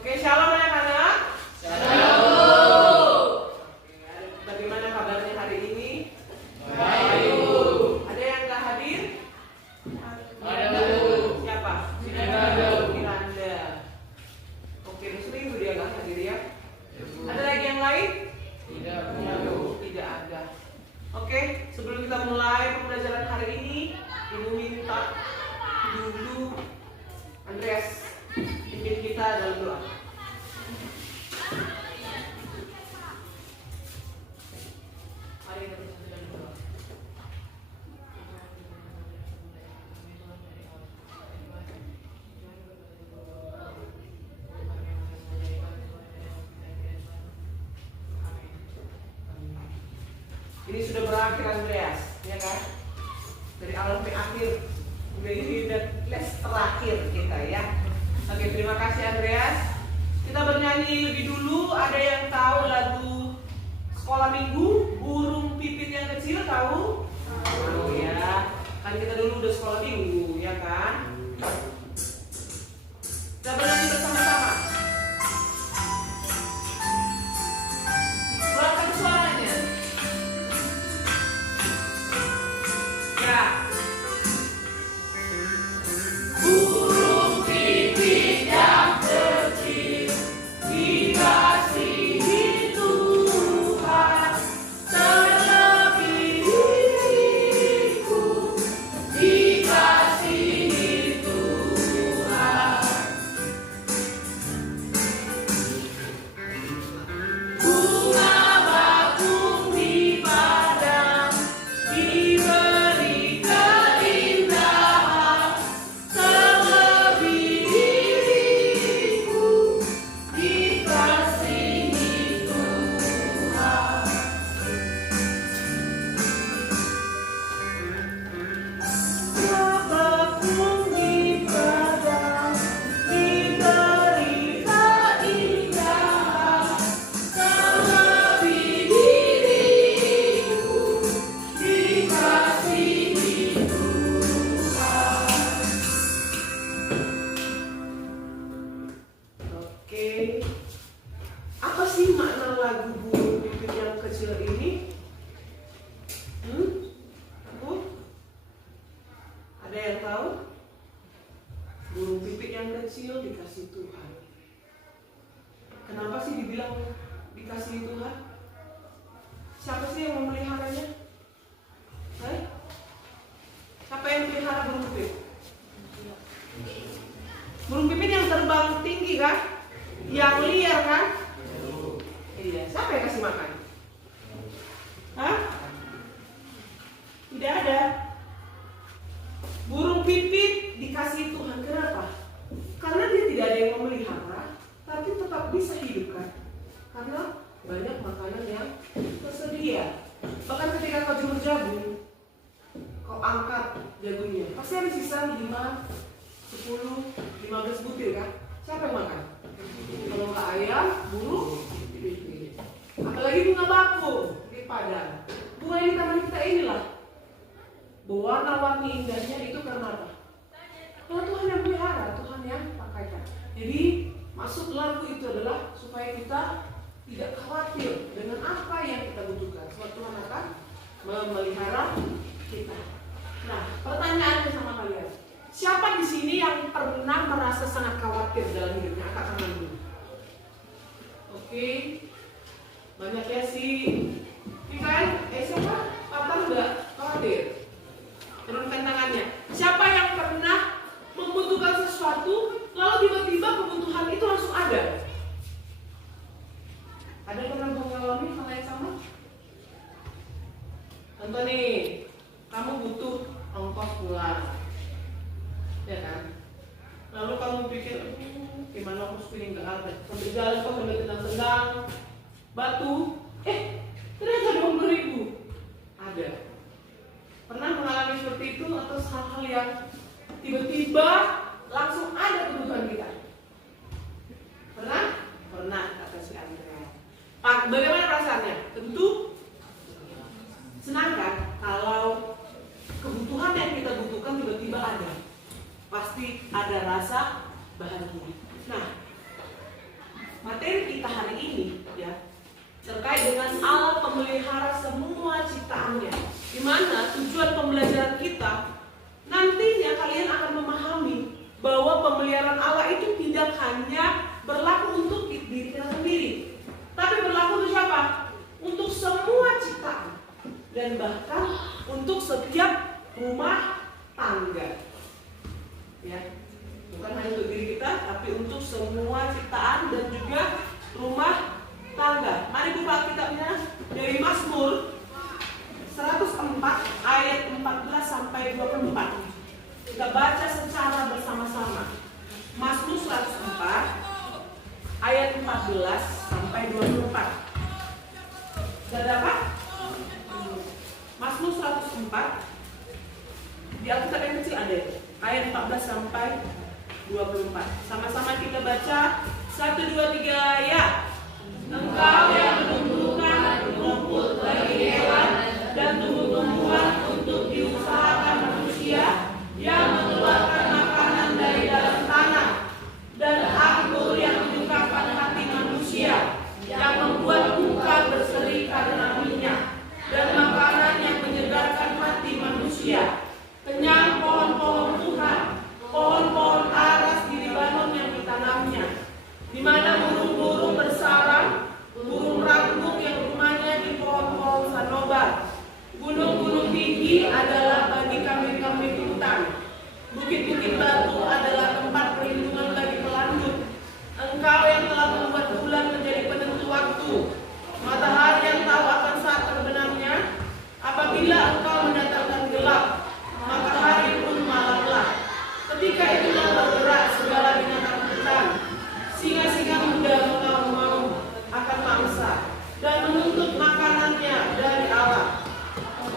Oke, shalom anak-anak. Shalom. Bagaimana kabarnya hari ini? Baik. Ada yang nggak hadir? Ada. Siapa? Miranda. Oke, seminggu dia nggak hadir ya. Ada lagi yang lain? Tidak ada. Oke, sebelum kita mulai pembelajaran hari ini, Ibu minta dulu Andreas pimpin kita dalam doa. Mari kita bersatu dalam doa. Ini sudah berakhir Andreas, ya kan? Dari awal sampai akhir. Ini udah les terakhir kita ya. Oke, terima kasih Andreas. Kita bernyanyi lebih dulu. Ada yang tahu lagu Sekolah Minggu, Burung Pipit yang Kecil, tahu? Tahu ya. Kan kita dulu udah sekolah minggu, ya kan? Kita bernyanyi bersama-sama. Keluarkan suaranya. Ya. Burung pipit yang kecil dikasihi Tuhan, terlebih diriku dikasihi Tuhan. Bunga bakung di padang diberi keindahan, terlebih diriku dikasihi Tuhan. Bunga bakung di padang diberi keindahan, terlebih diriku dikasihi Tuhan. Oke, apa sih makna lagu Burung Pipit yang Kecil ini? Aku? Ada yang tahu? Burung pipit yang kecil dikasih Tuhan. Kenapa sih dibilang dikasih Tuhan? Siapa sih yang memeliharanya? Siapa yang melihara burung pipit? Burung pipit yang terbang tinggi kan? Yang liar kan? Iya. Siapa yang kasih makan? Hah? Tidak ada. Burung pipit dikasih Tuhan. Kenapa? Karena dia tidak ada yang memelihara, tapi tetap bisa hidup kan? Karena banyak makanan yang tersedia. Bahkan ketika kau jemur jagung, kau angkat jagungnya, pasti ada sisa 5, 10, 15 butir kan? Siapa yang makan? Kalau nggak ayam, burung pipit. Apalagi bunga bakung di padang. Bunga yang di taman kita inilah, berwarna-warni indahnya itu karena apa? Karena Tuhan yang pelihara, Tuhan yang pakaikan. Jadi maksud lagu itu adalah supaya kita tidak khawatir dengan apa yang kita butuhkan. Sebab Tuhan akan memelihara kita. Nah, pertanyaannya sama kalian, siapa di sini yang pernah merasa sangat khawatir dalam hidupnya? Angkat tangan dulu. Oke, banyak ya sih. Kan? Siapa? Papa nggak khawatir? Turunkan tangannya. Siapa yang pernah membutuhkan sesuatu, lalu tiba-tiba kebutuhan itu langsung ada? Ada pernah mengalami hal yang sama? Contoh nih, kamu butuh ongkos pulang, ya kan? Lalu kamu pikir, gimana ongkos pulang nggak ada? Sambil jalan kok sambil tendang-tendang batu, ternyata ada 20.000. Ada. Pernah mengalami seperti itu atau hal-hal yang tiba-tiba langsung ada kebutuhan kita? Pernah? Pernah, kata si Andrea. Bagaimana perasaannya? Tentu senang kan? Kalau kebutuhan yang kita butuhkan tiba-tiba ada, pasti ada rasa bahagia. Nah, materi kita hari ini ya terkait dengan Allah pemelihara semua ciptaannya. Di mana tujuan pembelajaran kita nantinya kalian akan memahami bahwa pemeliharaan Allah itu tidak hanya berlaku untuk diri kita sendiri, tapi berlaku untuk siapa? Untuk semua ciptaan dan bahkan untuk setiap rumah tangga. Ya, bukan hanya untuk diri kita, tapi untuk semua ciptaan dan juga rumah tangga. Mari buka kitabnya dari Mazmur 104 ayat 14 sampai 24. Kita baca secara bersama-sama. Mazmur 104 ayat 14 sampai 24. Sudah dapat? Mazmur 104 di Alkitab yang kecil ada itu. Ayat 14 sampai 24. Sama-sama kita baca 1, 2, 3 ya. Engkau yang menumbuhkan rumput bagi hewan dan tumbuh-tumbuhan untuk diusahakan manusia, yang mengeluarkan makanan dari dalam tanah, dan anggur yang menyukakan hati manusia, yang membuat muka berseri karena minyak, dan makanan yang menyegarkan hati manusia. Kenyang pohon-pohon Tuhan, pohon-pohon aras di Libanon yang ditanamnya, di mana burung-burung bersarang, burung rangkung yang rumahnya di pohon-pohon sanobar. Gunung-gunung tinggi adalah bagi kambing-kambing hutan. Bukit-bukit batu adalah tempat perlindungan bagi pelanduk. Engkau yang telah membuat bulan menjadi penentu waktu, matahari yang tahu akan saat terbenamnya. Apabila engkau mendatangkan gelap, maka hari pun malamlah. Ketika itulah bergerak segala binatang hutan. Singa-singa muda mengaum-ngaum akan mangsa dan menuntut makanannya dari Allah.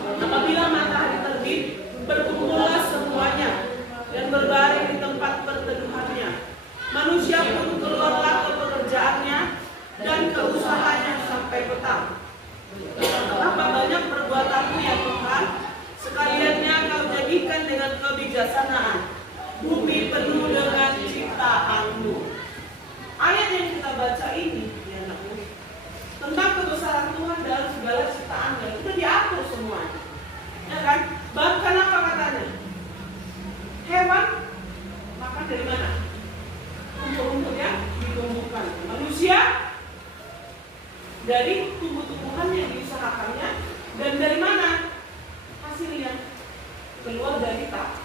Apabila matahari terbit, berkumpullah semuanya dan berbaring di tempat perteduhannya. Manusia pun keluarlah ke pekerjaannya dan ke usahanya sampai petang. Betapa banyak perbuatanmu ya Tuhan, sekaliannya kau jadikan dengan kebijaksanaan. Bumi penuh dengan ciptaanmu. Ayat yang kita baca ini ya anakku, tentang kebesaran Tuhan dalam segala ciptaannya, itu diatur semuanya, ya kan? Bahkan apa katanya? Hewan makan dari mana? Rumput-rumput yang ditumbuhkan. Manusia dari tumbuh-tumbuhan yang diusahakannya. Dan dari mana hasilnya? Keluar dari tanah.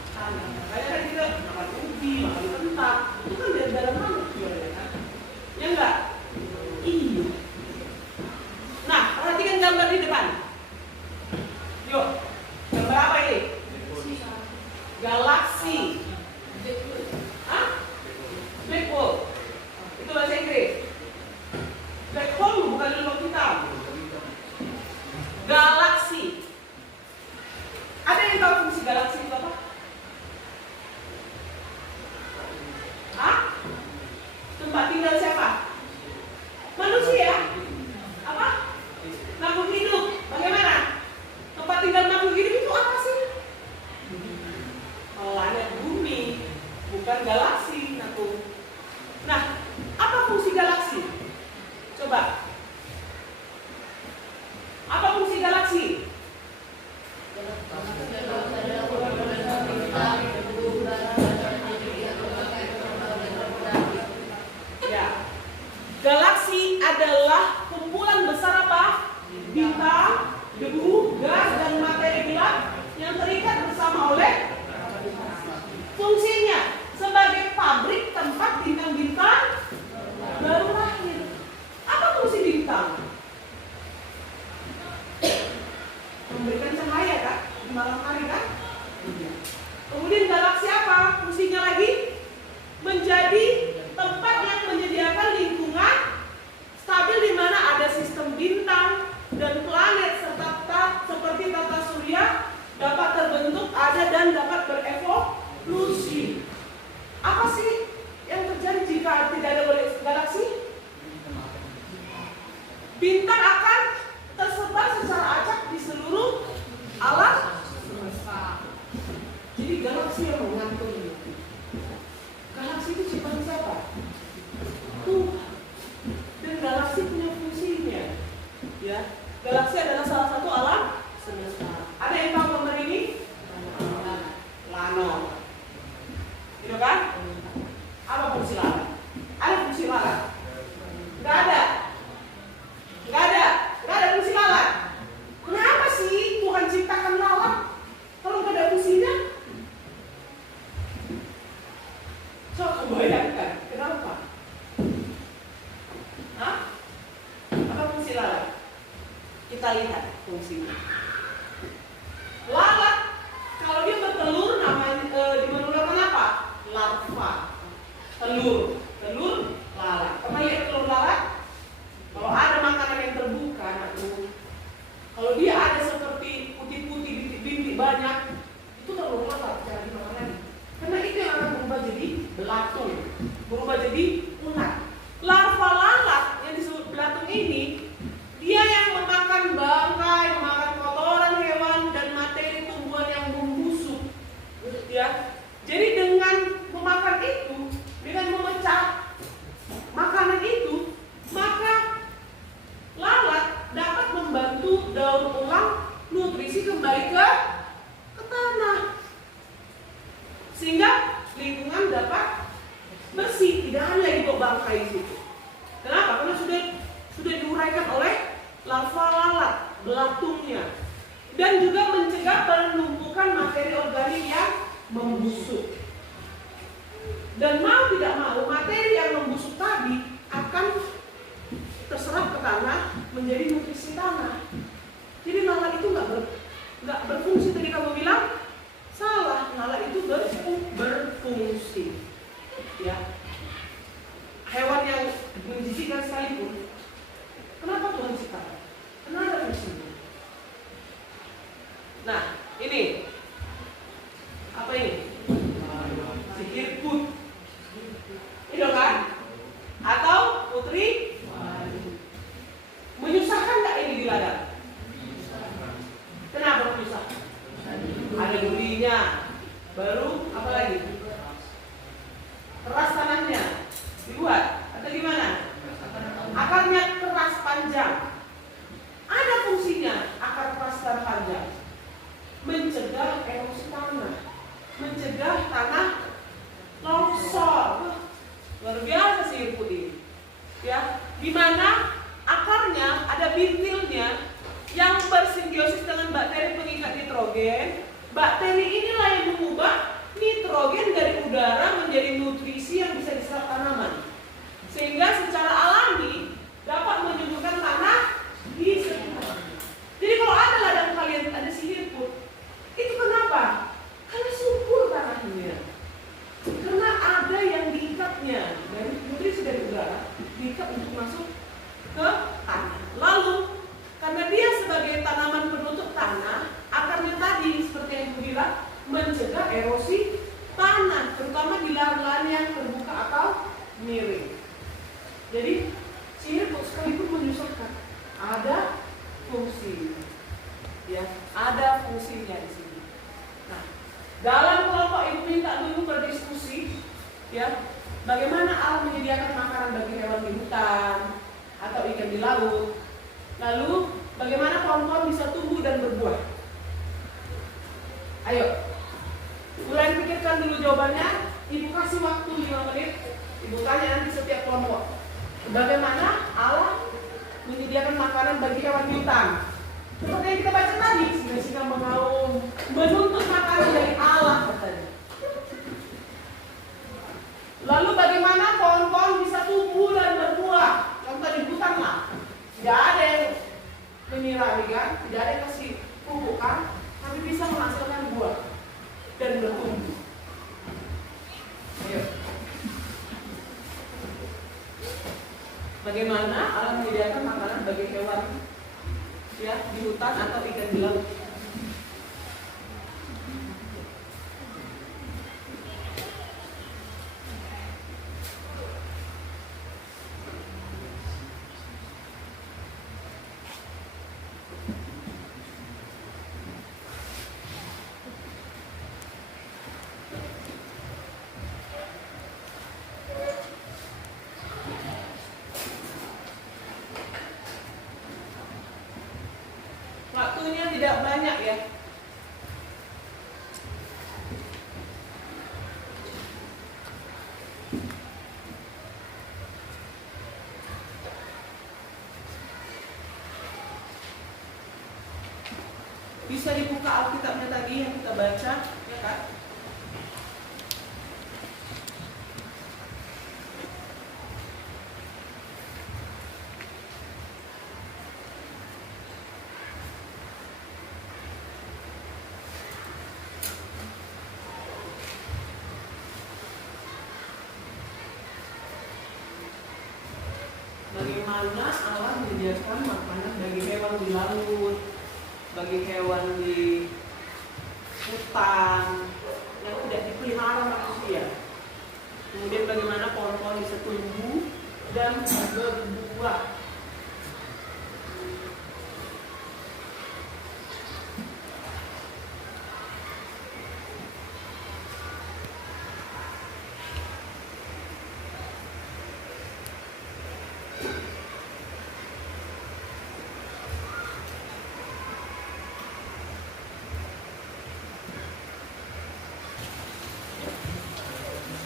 Kayak kan kita makan ubi, makan kentang, itu kan dari dalam manusia, ya kan? Ya enggak? Iya. Nah, perhatikan gambar di depan. Yuk, gambar apa ini? Galaksi. Hah? Black hole. Itu bahasa Inggris. Black hole bukan lubang hitam. Galaksi. Ada yang tahu fungsi galaksi itu apa? Hah? Tempat tinggal siapa? Manusia. Apa? Makhluk hidup. Bagaimana? Tempat tinggal makhluk hidup itu apa sih? Planet bumi, bukan galaksi. Nah, apa fungsi galaksi? Coba. Apa fungsi galaksi? Ya, kita lihat fungsinya. Lalat kalau dia bertelur namanya dinamakan apa? Larva. Telur lalat. Pernah lihat telur lalat? Kalau ada makanan yang terbuka, anakku, kalau dia ada seperti putih-putih bintik-bintik banyak, itu telur lalat cara dimakan lagi. Karena itu yang akan berubah jadi belatung, berubah jadi ulat. Larva lalat yang disebut belatung ini, dia yang memakan bangkai, memakan kotoran hewan dan materi tumbuhan yang membusuk. Ya. Jadi dengan memakan itu, dengan memecah makanan itu, maka lalat dapat membantu daur ulang nutrisi kembali ke tanah. Sehingga lingkungan dapat bersih, tidak ada lagi bangkai di situ. Kenapa? Karena sudah diuraikan oleh larva lalat, belatungnya. Dan juga mencegah penumpukan materi organik yang membusuk. Dan mau tidak mau, materi yang membusuk tadi akan terserap ke tanah menjadi nutrisi tanah. Jadi lalat itu nggak berfungsi. Tadi kamu bilang salah, lalat itu berfungsi. Ya, hewan yang menjijikkan sekalipun, kenapa Tuhan ciptakan? Karena ada fungsinya. Nah, ini apa ini? Sihirput. Itu kan? Atau putri? Menyusahkan nggak ini di ladang? Kenapa menyusahkan? Ada durinya. Baru apa lagi? Keras tanahnya dibuat atau gimana? Akarnya keras panjang. Ada fungsinya akar keras dan panjang. Mencegah erosi tanah, mencegah tanah longsor. Luar biasa sihirput ini. Ya, di mana akarnya ada bintilnya yang bersimbiosis dengan bakteri pengikat nitrogen. Bakteri inilah yang mengubah nitrogen dari udara menjadi nutrisi yang bisa diserap tanaman, sehingga secara alami dapat menyuburkan tanah di sekitar. Jadi kalau ada ladang kalian ada sihirput, itu kenapa? Karena subur tanahnya. Karena ada yang diikatnya dari nutrisi dari udara, diikat untuk masuk ke tanah. Lalu karena dia sebagai tanaman penutup tanah, akarnya tadi seperti yang aku bilang mencegah erosi tanah, terutama di lahan-lahan yang terbuka atau miring. Jadi sihirput sekalipun menyusahkan, ada fungsi, ya, ada fungsinya di sini. Nah, dalam kelompok ibu minta dulu berdiskusi, ya, bagaimana Allah menyediakan makanan bagi hewan di hutan atau ikan di laut. Lalu bagaimana pohon-pohon bisa tumbuh dan berbuah? Ayo, mulai pikirkan dulu jawabannya. Ibu kasih waktu 5 menit. Ibu tanya nanti setiap kelompok, bagaimana Allah menyediakan makanan bagi hewan di hutan? Seperti yang kita baca tadi, singa-singa mengaum, menuntut makanan dari Allah katanya. Lalu bagaimana pohon-pohon bisa tumbuh dan berbuah? Contoh di hutan lah, tidak ada yang menyirami kan, tidak ada yang kasih pupuk kan, tapi bisa menghasilkan buah dan bertumbuh. Ayo. Bagaimana Allah menyediakan makanan bagi hewan, ya, di hutan atau ikan di laut? Waktunya tidak banyak ya. Bisa dibuka Alkitabnya tadi yang kita baca, ya kan? bagaimana Allah menyediakan makanan bagi hewan di laut, bagi hewan di hutan yang tidak dipelihara manusia. Kemudian bagaimana pohon-pohon bisa tumbuh dan berbuah.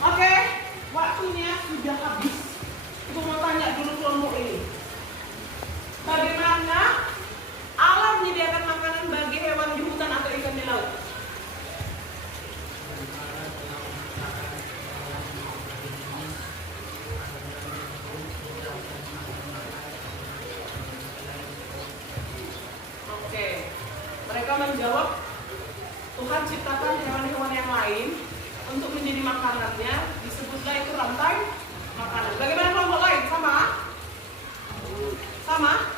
Oke, waktunya sudah habis. Aku mau tanya dulu kelompok ini. Bagaimana Allah menyediakan makanan bagi hewan di hutan atau ikan di laut? Oke, mereka menjawab Tuhan ciptakan hewan-hewan yang lain untuk menjadi makanannya, disebutlah itu rantai makanan. Bagaimana kelompok lain? Sama? Sama?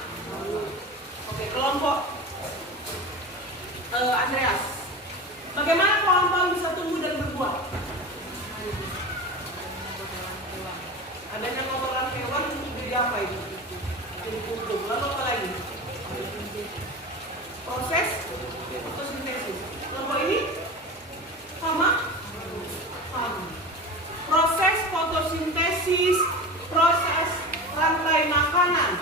Oke, kelompok Andreas. Bagaimana pohon-pohon bisa tumbuh dan berbuah? Adanya kotoran hewan untuk jadi apa itu? Jadi pupuk. Lalu apa lagi? Proses fotosintesis. Kelompok ini sama? Proses fotosintesis, proses rantai makanan,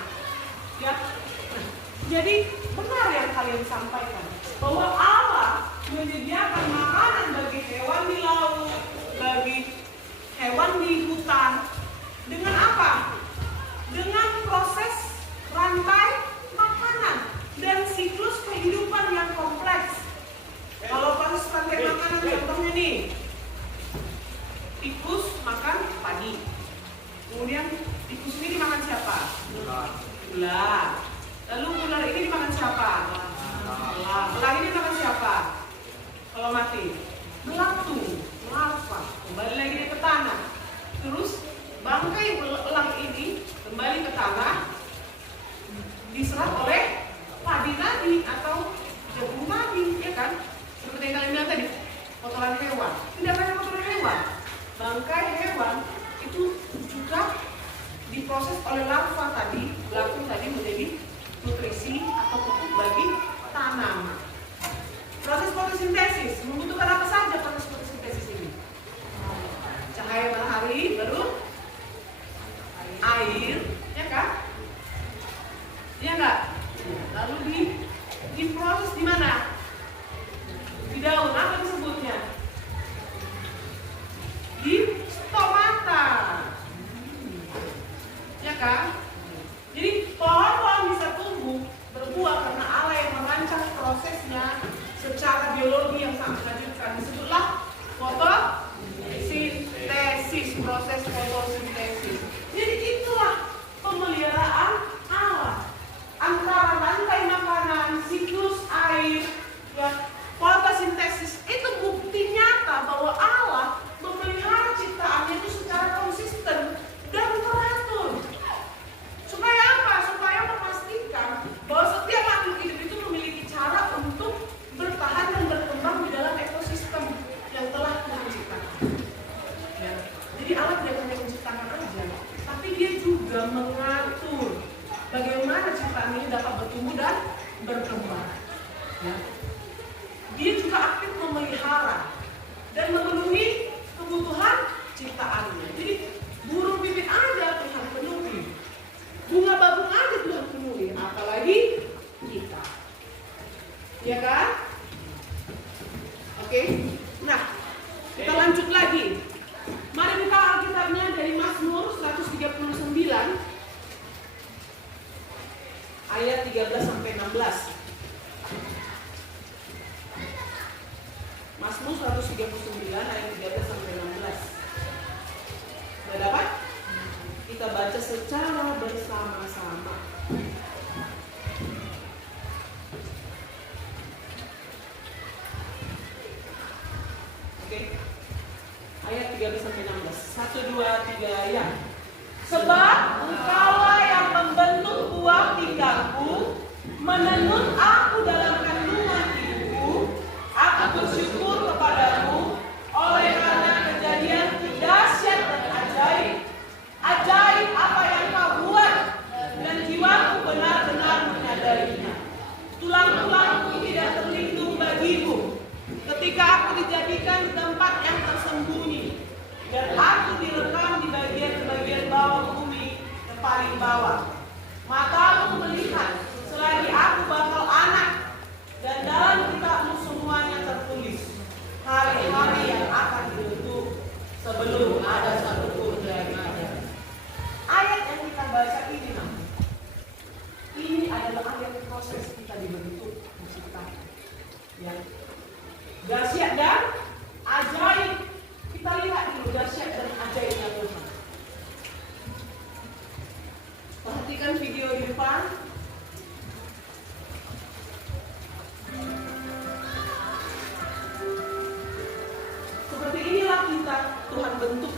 ya. Nah, jadi benar yang kalian sampaikan bahwa Allah menyediakan makanan bagi hewan di laut, bagi hewan di hutan. Dengan apa? Dengan proses rantai makanan dan siklus kehidupan yang kompleks. Kalau proses rantai makanan contohnya nih, tikus makan padi. Kemudian tikus ini dimakan siapa? Ular. Lalu ular ini dimakan siapa? Elang. Elang ini dimakan siapa? Kalau mati, belatung, larva. Kembali lagi ke tanah. Terus bangkai elang ini kembali ke tanah, diserap oleh padi tadi atau jagung tadi, ya kan? Seperti yang kalian bilang tadi, kotoran hewan. Tidak hanya kotoran hewan, bangkai hewan itu juga diproses oleh larva tadi, belatung tadi menjadi nutrisi atau pupuk bagi tanaman. Proses fotosintesis membutuhkan apa saja proses fotosintesis ini? Cahaya matahari, baru air, ya kan? Ya enggak? Lalu diproses di mana? Di daun, apa disebutnya? Di stomata, ya kan? Jadi pohon-pohon bisa tumbuh berbuah karena Allah yang merancang prosesnya secara biologi yang sangat menakjubkan. Disebutlah fotosintesis, proses fotosintesis. Jadi itulah pemeliharaan Allah antara rantai makanan, siklus air, ya, fotosintesis itu bukti nyata bahwa Allah memelihara ciptaannya itu secara konsisten dan teratur. Supaya apa? Supaya memastikan bahwa setiap makhluk hidup itu memiliki cara untuk bertahan dan berkembang di dalam ekosistem yang telah Tuhan ciptakan. Ya. Jadi Allah tidak hanya menciptakan aja, tapi Dia juga mengatur bagaimana ciptaan ini dapat bertumbuh dan berkembang. Ya. Dia juga aktif memelihara dan memenuhi kebutuhan ciptaannya. Jadi burung pipit aja Tuhan penuhi, bunga babung aja Tuhan penuhi, apalagi kita, ya kan? Oke, nah kita lanjut lagi. Mari buka Alkitabnya dari Mazmur 139 ayat 13 sampai 16. Mazmur 139 ayat 13 sampai 16. Sudah dapat? Kita baca secara bersama-sama. Oke. Ayat 13 sampai 16. 1, 2, 3 ya. Sebab Engkaulah yang Menenun aku dalam kandungan ibuku, aku bersyukur kepadamu oleh karena kejadian dahsyat dan ajaib. Ajaib apa yang kau buat, dan jiwaku benar-benar menyadarinya. Tulang-tulangku tidak terlindung bagimu ketika aku dijadikan di tempat yang tersembunyi, dan aku direkam di bagian-bagian bawah bumi yang paling bawah. Matamu melihat selagi aku bakal anak, dan dalam kitabmu semuanya tertulis hari-hari yang akan dibentuk sebelum ada satu pun daripada. Ayat yang kita baca ini adalah ayat proses kita dibentuk diciptakan. Ya. Dahsyat dan ajaib. Kita lihat dulu dahsyat dan ajaibnya Tuhan. Perhatikan video di depan. Seperti inilah kita Tuhan bentuk.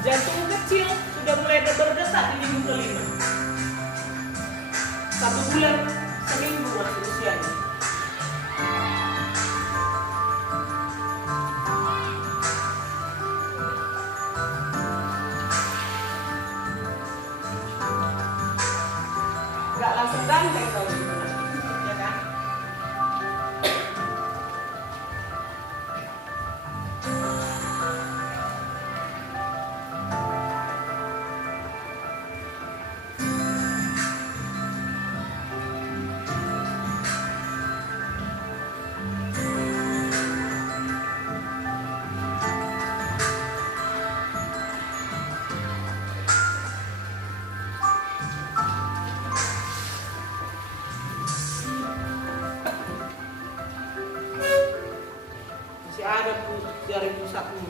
Jantung kecil sudah mulai berdetak di minggu kelima. 1 bulan seminggu masih usianya. Gak langsung ganteng kalau gitu, ya kan? Masih ada jari pusatmu.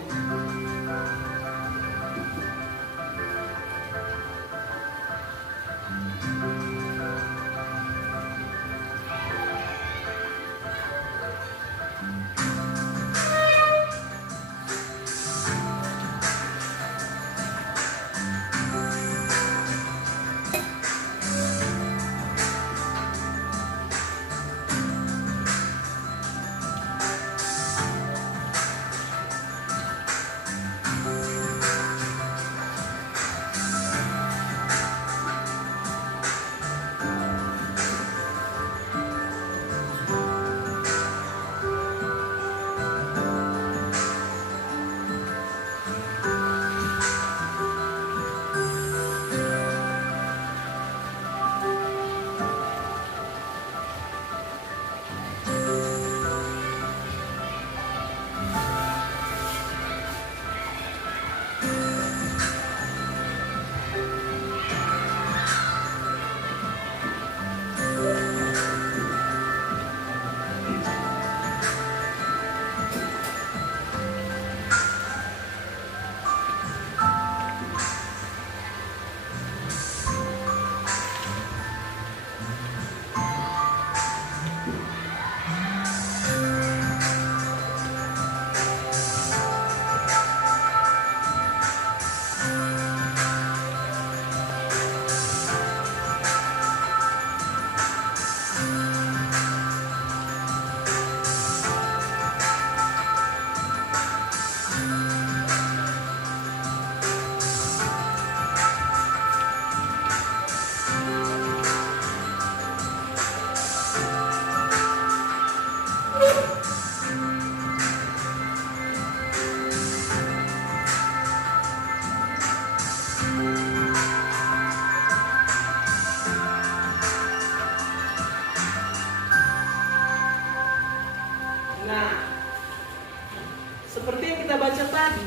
Seperti yang baca tadi.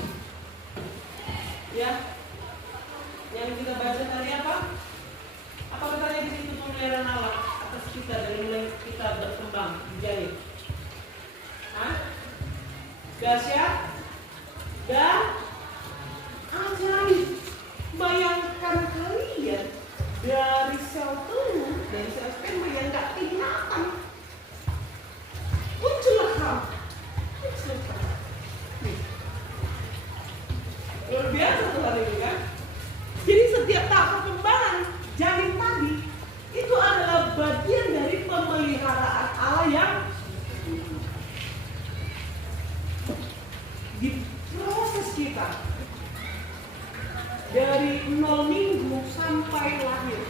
Ya. Yang kita baca tadi apa? pemeliharaan Allah atas kita dari mulai kita berkembang menjadi dahsyat dan ajaib. Bayangkan kalian dari sel telur, dari sel sperma yang gak kelihatan muncullah kamu. Luar biasa tuh hari ini kan. Jadi setiap tahap perkembangan janin tadi itu adalah bagian dari pemeliharaan Allah yang diproses kita dari 0 minggu sampai lahir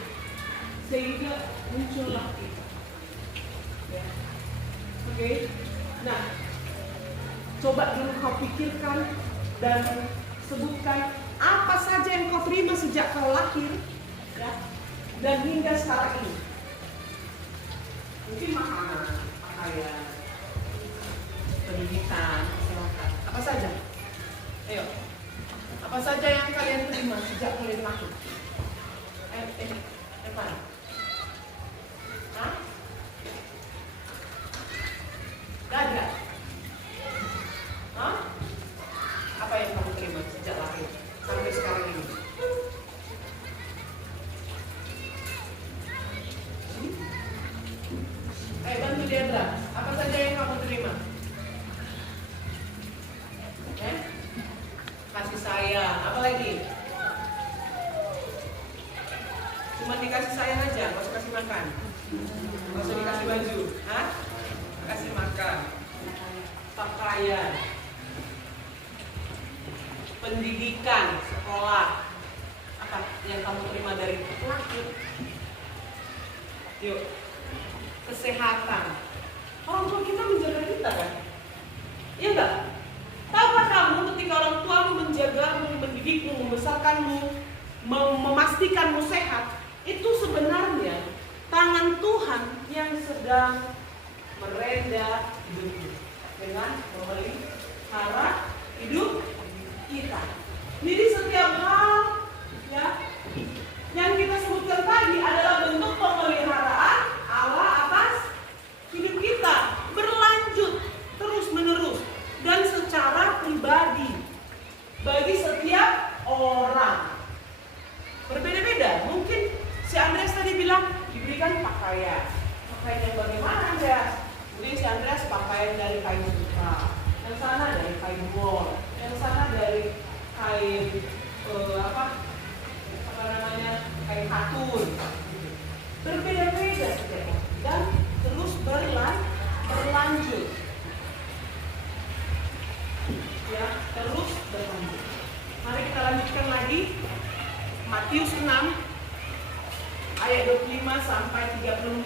sehingga muncullah kita. Ya. Oke. Nah, coba dulu kau pikirkan dan sebutkan apa saja yang kau terima sejak kau lahir, ya, dan hingga sekarang ini. Mungkin makanan, pakaian, pendidikan, kesehatan, apa saja. Ayo, apa saja yang kalian terima sejak kalian lahir? Mana? Hah? Gak ada. Hah? Apa yang kamu terima sejak lahir sampai sekarang ini? Bantu Diandra. Apa saja yang kamu terima? Kasih sayang. Apa lagi? Cuma dikasih sayang aja, nggak usah kasih makan, nggak usah dikasih baju, kasih makan, pakaian, pendidikan, sekolah. Apa yang kamu terima dari lahir? Yuk, kesehatan. Orang tua kita menjaga kita kan? Iya enggak? Tahukah kamu ketika orang tuamu menjagamu, mendidikmu, membesarkanmu, memastikanmu sehat, itu sebenarnya tangan Tuhan yang sedang merenda hidupmu dengan memelihara hidup kita. Jadi setiap hal ya yang kita sebutkan tadi adalah bentuk pemeliharaan Allah atas hidup kita, berlanjut terus menerus dan secara pribadi bagi setiap orang. Berbeda-beda. Mungkin si Andreas tadi bilang diberikan pakaian yang bagaimana Andreas? Mungkin si Andreas pakaian dari kain sutra, yang sana dari kain wol, yang sana dari kain kain katun. Berbeda-beda setiap orang dan terus berlanjut. Ya, terus berlanjut. Mari kita lanjutkan lagi Matius 6 ayat 25 sampai 34.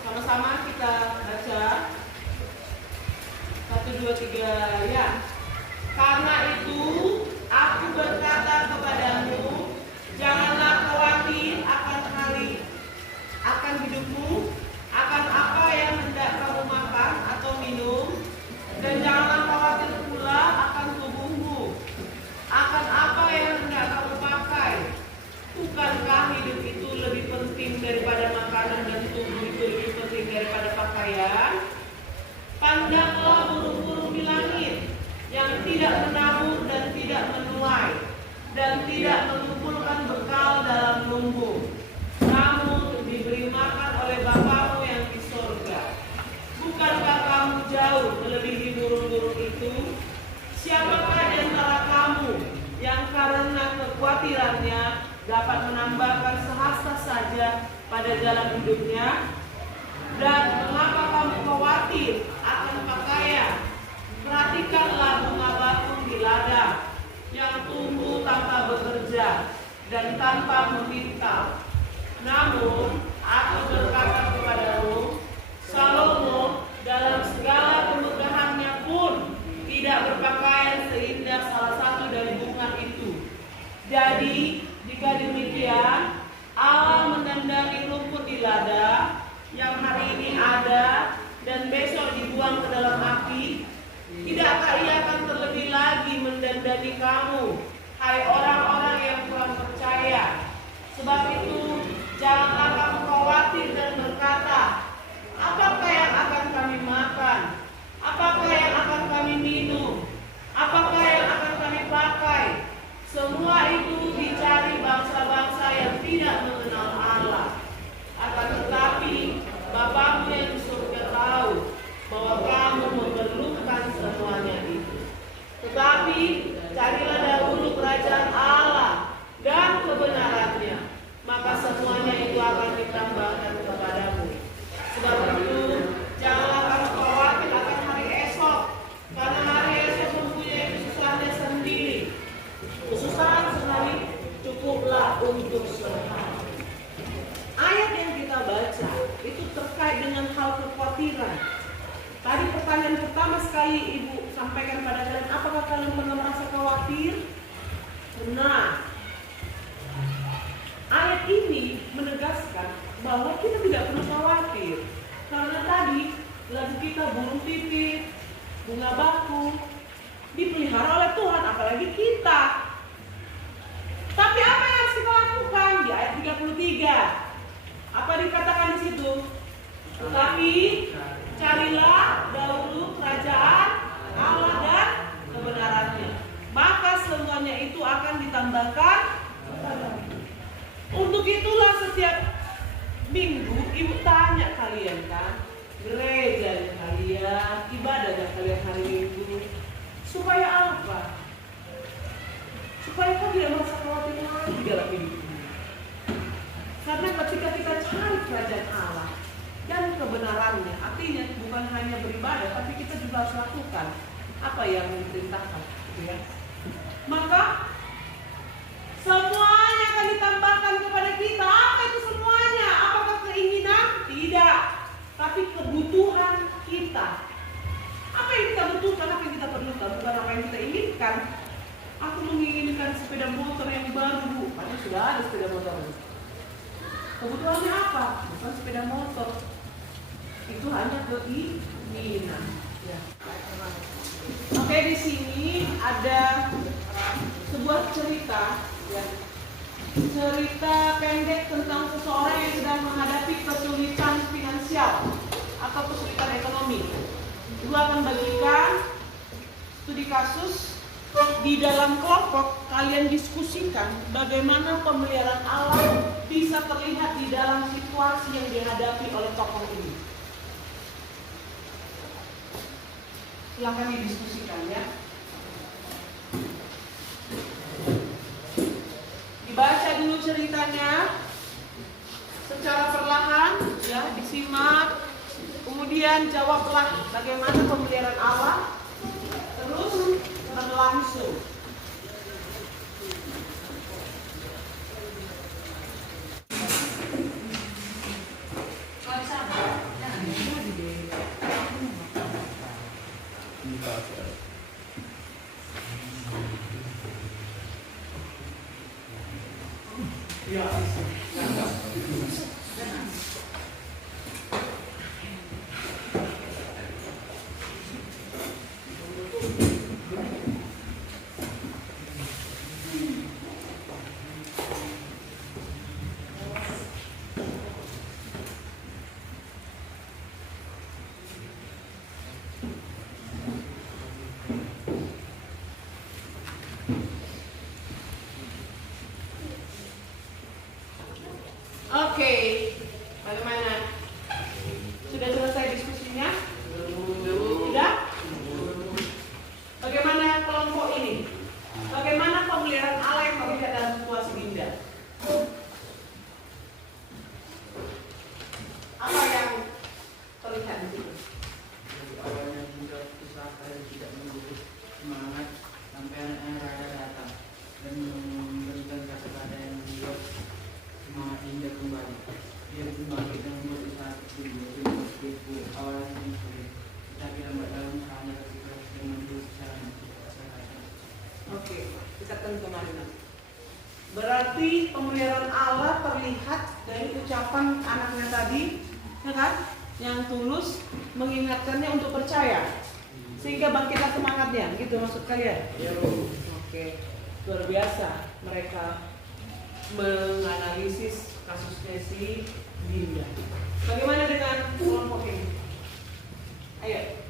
Sama-sama kita baca 1, 2, 3 ya. Karena itu aku berkata kepadamu, janganlah khawatir akan hidupmu, akan apa yang hendak kamu makan atau minum, dan janganlah khawatir pula akan tubuhmu, akan apa yang hendak kamu pakai. Bukankah hidup itu lebih penting daripada makanan dan tubuh itu lebih penting daripada pakaian? Pandanglah burung-burung di langit yang tidak menabur dan tidak menuai dan tidak mengumpulkan bekal dalam lumbung, namun diberi makan oleh Bapamu yang di sorga. Bukankah kamu jauh melebihi burung-burung itu? Siapakah di antara kamu yang karena kekhawatirannya dapat menambahkan sehasta saja pada jalan hidupnya? Dan mengapa kamu khawatir akan pakaian? Perhatikanlah bunga bakung di ladang yang tumbuh tanpa bekerja dan tanpa meminta. Namun aku berkata kepadamu, Salomo dalam segala kemegahannya pun tidak berpakaian seindah salah satu dari bunga itu. Jadi jika demikian, Allah mendandangi rumput di ladang yang hari ini ada dan besok dibuang ke dalam api, Tidakkah Ia akan terlebih lagi mendandani kamu, hai orang-orang yang kurang percaya? Sebab itu, janganlah kamu khawatir dan berkata, apakah yang akan kami makan? Apakah yang akan kami minum? Apakah yang akan kami pakai? Semua itu dicari bangsa-bangsa yang tidak mengenal Allah. Akan tetapi, Bapamu yang di surga tahu bahwa kamu memerlukan semuanya itu. Tetapi, carilah dahulu kerajaan Allah dan kebenarannya, maka semuanya itu akan ditambahkan kepadamu. Sebab itu, janganlah kamu khawatir akan hari esok, karena hari esok mempunyai kesusahannya sendiri. Kesusahan sehari cukuplah untuk sehari. Ayat yang kita baca itu terkait dengan hal kekhawatiran. Tadi pertanyaan pertama sekali Ibu sampaikan pada kalian, apakah kalian pernah merasa khawatir? Benar. Ayat ini menegaskan bahwa kita tidak perlu khawatir, karena tadi lagu kita burung pipit, bunga bakung dipelihara oleh Tuhan, apalagi kita. Tapi apa yang harus kita lakukan? Di ayat 33 apa dikatakan di situ? Tetapi carilah dahulu kerajaan Allah dan kebenarannya, maka semuanya itu akan ditambahkan. Untuk itulah setiap minggu Ibu tanya kalian kan, gereja kalian, ibadahnya kalian hari Minggu, supaya apa? Supaya kau tidak merasa khawatir lagi dalam hidup ini. Karena ketika kita cari kerajaan Allah dan kebenarannya, artinya bukan hanya beribadah, tapi kita juga harus lakukan apa yang diperintahkan, gitu ya. Maka semuanya akan ditambahkan kepada kita. Apa itu semuanya? Apakah keinginan? Tidak, tapi kebutuhan kita. Apa yang kita butuhkan, apa yang kita perlukan, bukan apa yang kita inginkan. Aku menginginkan sepeda motor yang baru, Bu. Padahal sudah ada sepeda motor. Kebutuhannya apa? Bukan sepeda motor. Itu hanya keinginan. Ya. Oke, di sini ada sebuah cerita, ya. Cerita pendek tentang seseorang yang sedang menghadapi kesulitan finansial atau kesulitan ekonomi. Ibu akan bagikan studi kasus. Di dalam kelompok kalian diskusikan bagaimana pemeliharaan Allah bisa terlihat di dalam situasi yang dihadapi oleh tokoh ini. Silakan didiskusikan ya. Dibaca dulu ceritanya secara perlahan ya, disimak. Kemudian jawablah bagaimana pemeliharaan Allah. Terus berlangsung. Oke, bagaimana? Sudah selesai diskusinya? Sudah? Bagaimana kelompok ini? Bagaimana pemeliharaan Allah yang terlihat dalam situasi Dinda? Apa yang terlihat di situ? Awalnya Dinda usaha tidak menunggu semangat sampai anaknya Raya datang dan memberikan kata-kata yang membuat semangat Dinda kembali. Dia kembali dan berusaha seperti awalnya sulit, tapi lambat laun hanya ketika dengan berusaha kesehatan. Oke, kita akan kemana? Berarti pemeliharaan Allah terlihat dari ucapan anaknya tadi, ya kan? Yang tulus mengingatkannya untuk percaya. sehingga bangkitlah semangatnya, gitu maksud kalian? Iya Bu. Oke, luar biasa mereka menganalisis kasusnya si Dinda. Bagaimana dengan kelompok ini? Ayo,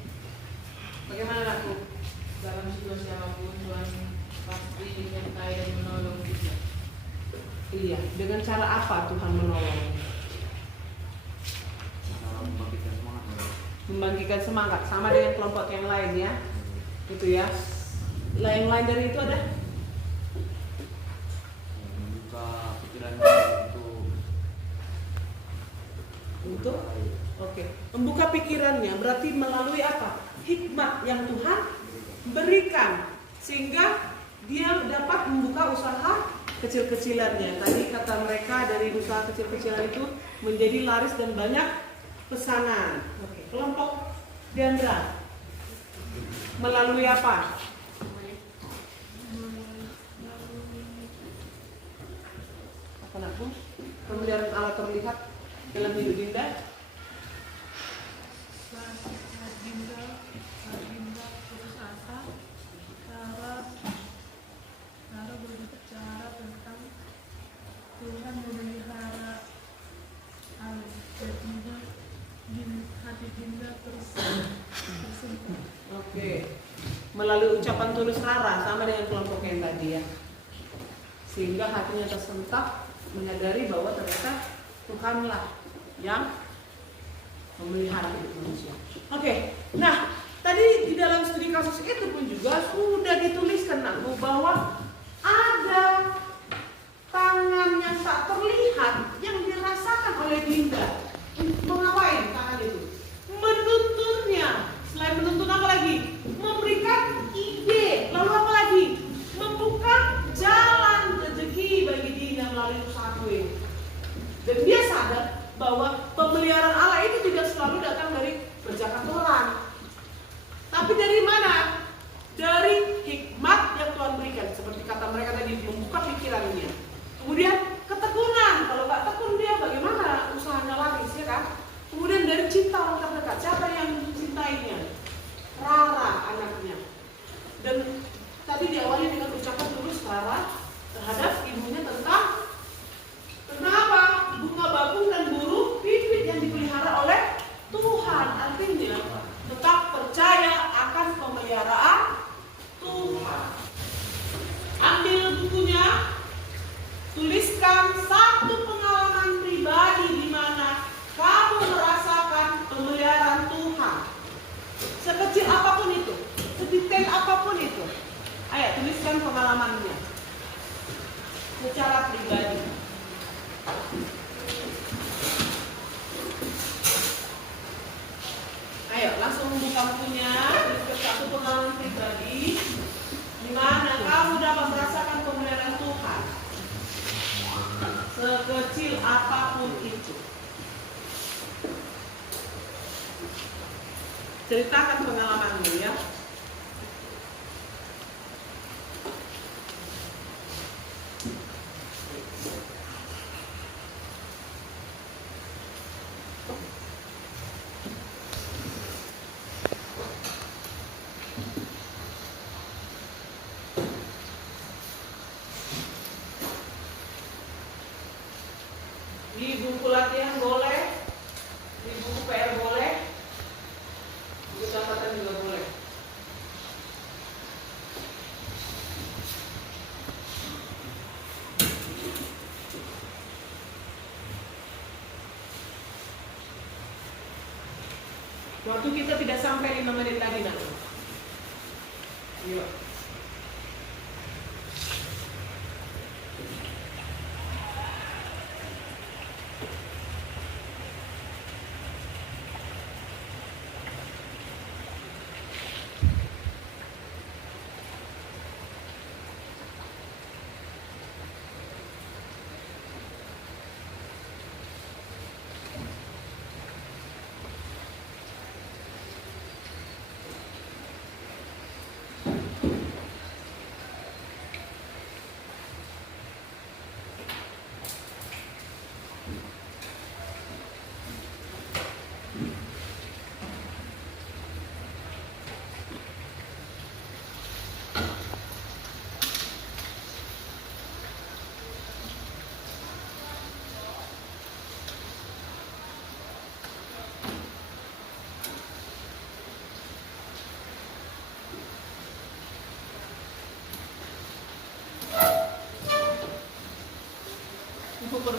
bagaimana aku? Dalam situasi apapun Tuhan pasti menyertai dan menolong kita. Iya, dengan cara apa Tuhan menolong? Membangkitkan semangat. Membangkitkan semangat, sama dengan kelompok yang lain ya. Itu ya. Lain-lain dari itu ada? Membuka pikiran Untuk oke. Membuka pikirannya berarti melalui apa? Hikmat yang Tuhan berikan sehingga dia dapat membuka usaha kecil-kecilannya. Tadi kata mereka dari usaha kecil-kecilan itu menjadi laris dan banyak pesanan. Oke. Kelompok Diandra melalui apa? Apa nakku? Pemeliharaan Allah terlihat dalam hidup Dinda. Dinda putus asa, Sarah berbicara tentang Tuhan memelihara jadinya hati Dinda terus tersentuh. Oke. Melalui ucapan tulus Rara sama dengan kelompok yang tadi ya. Sehingga hatinya tersentak menyadari bahwa ternyata Tuhanlah yang memelihara hidup manusia. Oke. Nah, tadi di dalam studi kasus itu pun juga sudah dituliskan aku bahwa ada tangan yang tak terlihat yang dirasakan oleh Dinda. Mengapain tangan itu? Menuntunnya. Selain menuntun apa lagi? Memberikan ide. Lalu apa lagi? Membuka jalan rezeki bagi Dinda melalui usaha kue. Dan dia sadar bahwa pemeliharaan Allah itu tidak selalu datang dari berjalan orang. Tapi dari mana? Dari hikmat yang Tuhan berikan. Seperti kata mereka tadi, membuka pikirannya. Kemudian ketekunan. Kalau nggak tekun dia bagaimana usahanya laris, ya kan? Kemudian dari cinta orang terdekat. Siapa yang mencintainya? Rara anaknya. Dan tadi diawali dengan ucapan tulus Rara terhadap ibunya tentang kenapa bunga bakung dan burung pipit yang dipelihara oleh Tuhan. Artinya tetap percaya akan pemeliharaan Tuhan. Ambil bukunya, tuliskan satu pengalaman pribadi di mana kamu merasakan pemeliharaan Tuhan. Sekecil apapun itu, sedetail apapun itu. Ayo tuliskan pengalamannya secara pribadi. Ayo langsung buka bukunya, tuliskan satu pengalaman pribadi di mana kamu dapat merasakan pemeliharaan Tuhan. Sekecil apapun itu. Ceritakan pengalamanmu ya. Di buku latihan boleh, di buku PR boleh, buku catatan juga boleh. Waktu kita tidak sampai 5 menit lagi nak. Yuk.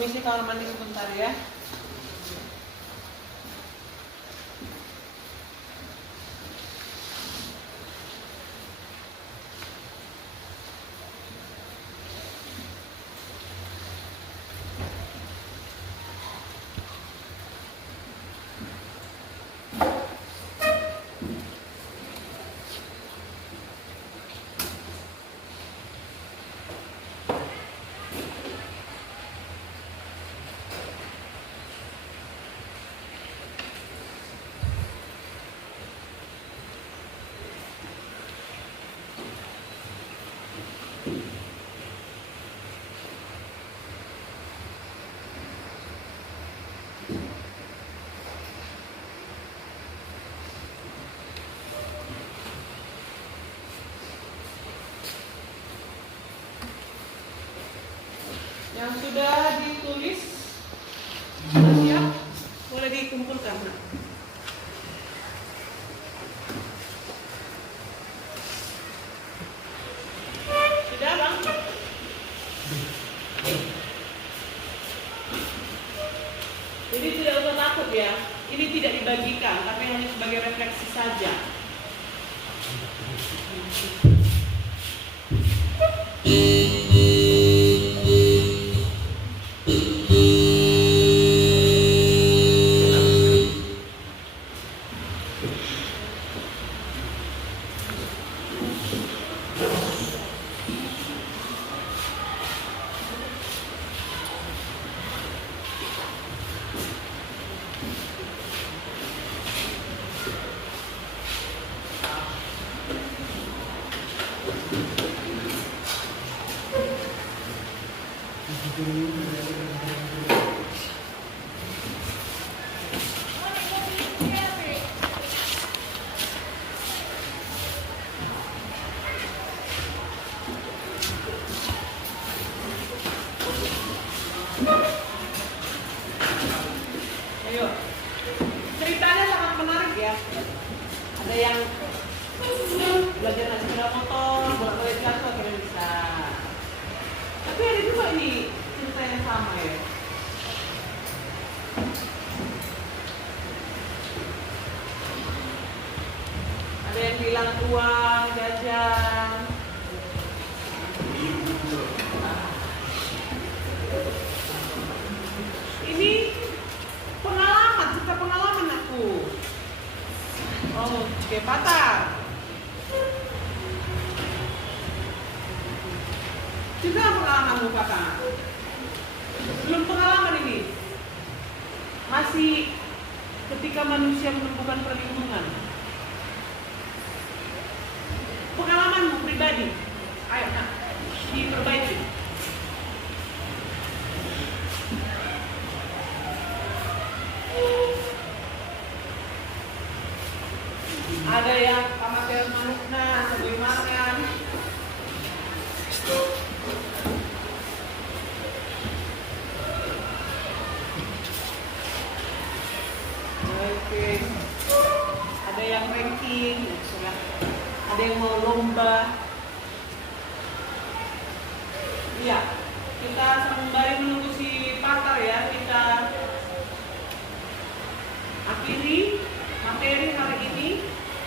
permisi kamar mandi sebentar ya. Yang sudah ditulis sudah siap, boleh dikumpulkan. Nak. Sudah bang? Jadi tidak usah takut ya. Ini tidak dibagikan, tapi hanya sebagai refleksi saja. Ayo, ceritanya sangat menarik ya. Ada yang belajar naik sepeda motor, bolak-balik jatuh akhirnya bisa. Tapi ada juga ini cerita yang sama ya. Ada yang hilang uang, jajan. Ini pengalaman, cerita pengalaman aku. Oh, kayak patah. Juga pengalamanmu kakak. Belum pengalaman ini. Masih ketika manusia menemukan perlindungan. Pengalamanmu pribadi. Ayo nak, diperbaiki. Ada yang amatir manukna, sebelum makan. Oke. Ada yang ranking, ada yang mau lomba. Iya, kita sembari menunggu si Patar ya, kita akhiri materi hari ini.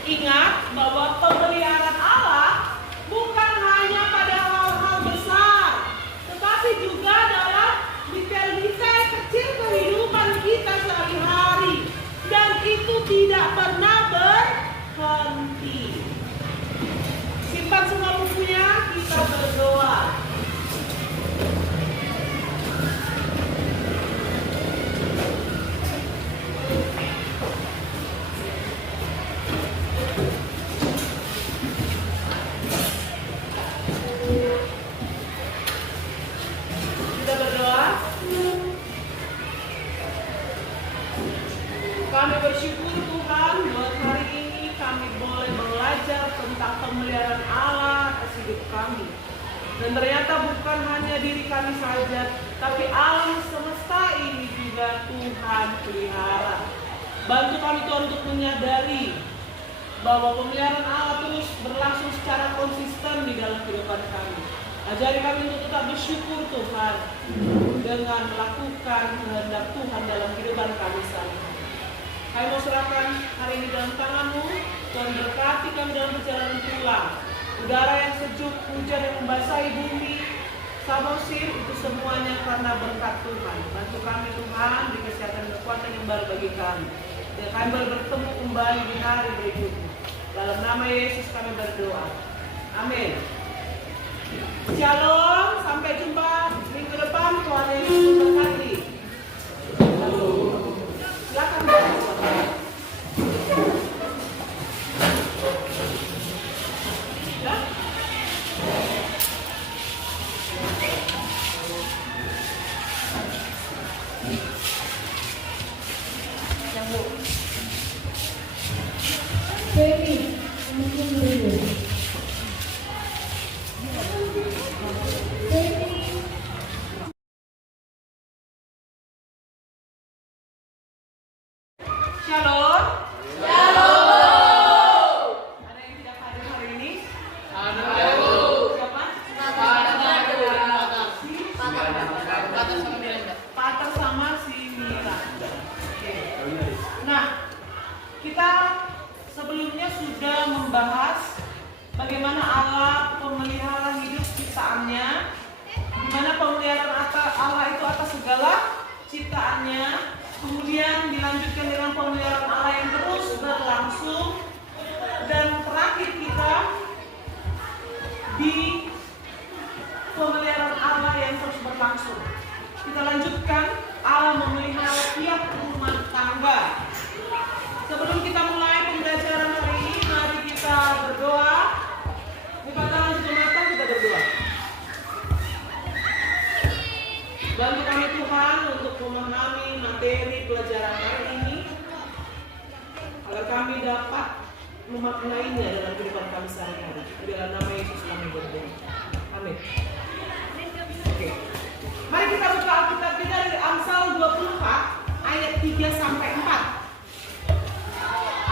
Ingat bahwa pemeliharaan Allah bukan hanya pada hal-hal besar, tetapi juga dalam detail-detail kecil kehidupan kita sehari-hari. Dan itu tidak pernah berhenti. Simpan semua bukunya, kita berdoa. Kita berdoa. Kami bersyukur Tuhan buat hari ini kami boleh belajar tentang pemeliharaan Allah atas hidup kami. Dan ternyata bukan hanya diri kami saja, tapi alam semesta ini juga Tuhan pelihara. Bantu kami Tuhan untuk menyadari bahwa pemeliharaan Allah terus berlangsung secara konsisten di dalam kehidupan kami. Ajari kami untuk tetap bersyukur Tuhan dengan melakukan kehendak Tuhan dalam kehidupan kami sehari-hari. Kami mau serahkan hari ini dalam tangan-Mu. Tuhan berkati kami dalam perjalanan pulang. Udara yang sejuk, hujan yang membasahi bumi, samosir, itu semuanya karena berkat Tuhan. Bantu kami Tuhan, di kesehatan dan kekuatan yang baru bagi kami. Dan kami baru bertemu kembali di hari berikutnya. Dalam nama Yesus kami berdoa. Amin. Shalom, sampai jumpa minggu depan. Tuhan Yesus memberkati. Silakan Bapak. Ya? Yang Bu. Baby, mungkin dulu. Shalom. Shalom. Ada yang tidak hadir hari ini? Ada. Siapa? Pater sama si Mira. Oke. Nah, kita sebelumnya sudah membahas bagaimana Allah pemelihara hidup ciptaannya, di mana pemeliharaan Allah itu atas segala ciptaannya. Kemudian dilanjutkan dengan pemeliharaan Allah yang terus berlangsung. Dan terakhir kita di pemeliharaan Allah yang terus berlangsung. Kita lanjutkan Allah memelihara tiap rumah tangga. Sebelum kita mulai pembelajaran hari ini, mari kita berdoa. Buka tangan tutup mata, kita berdoa. Bantu kami Tuhan untuk memahami materi pelajaran hari ini, agar kami dapat memaknainya dalam kehidupan kami sehari-hari. Dalam nama Yesus kami berdoa. Amin. Oke. Mari kita buka Alkitab kita dari Amsal 24 ayat 3 sampai 4.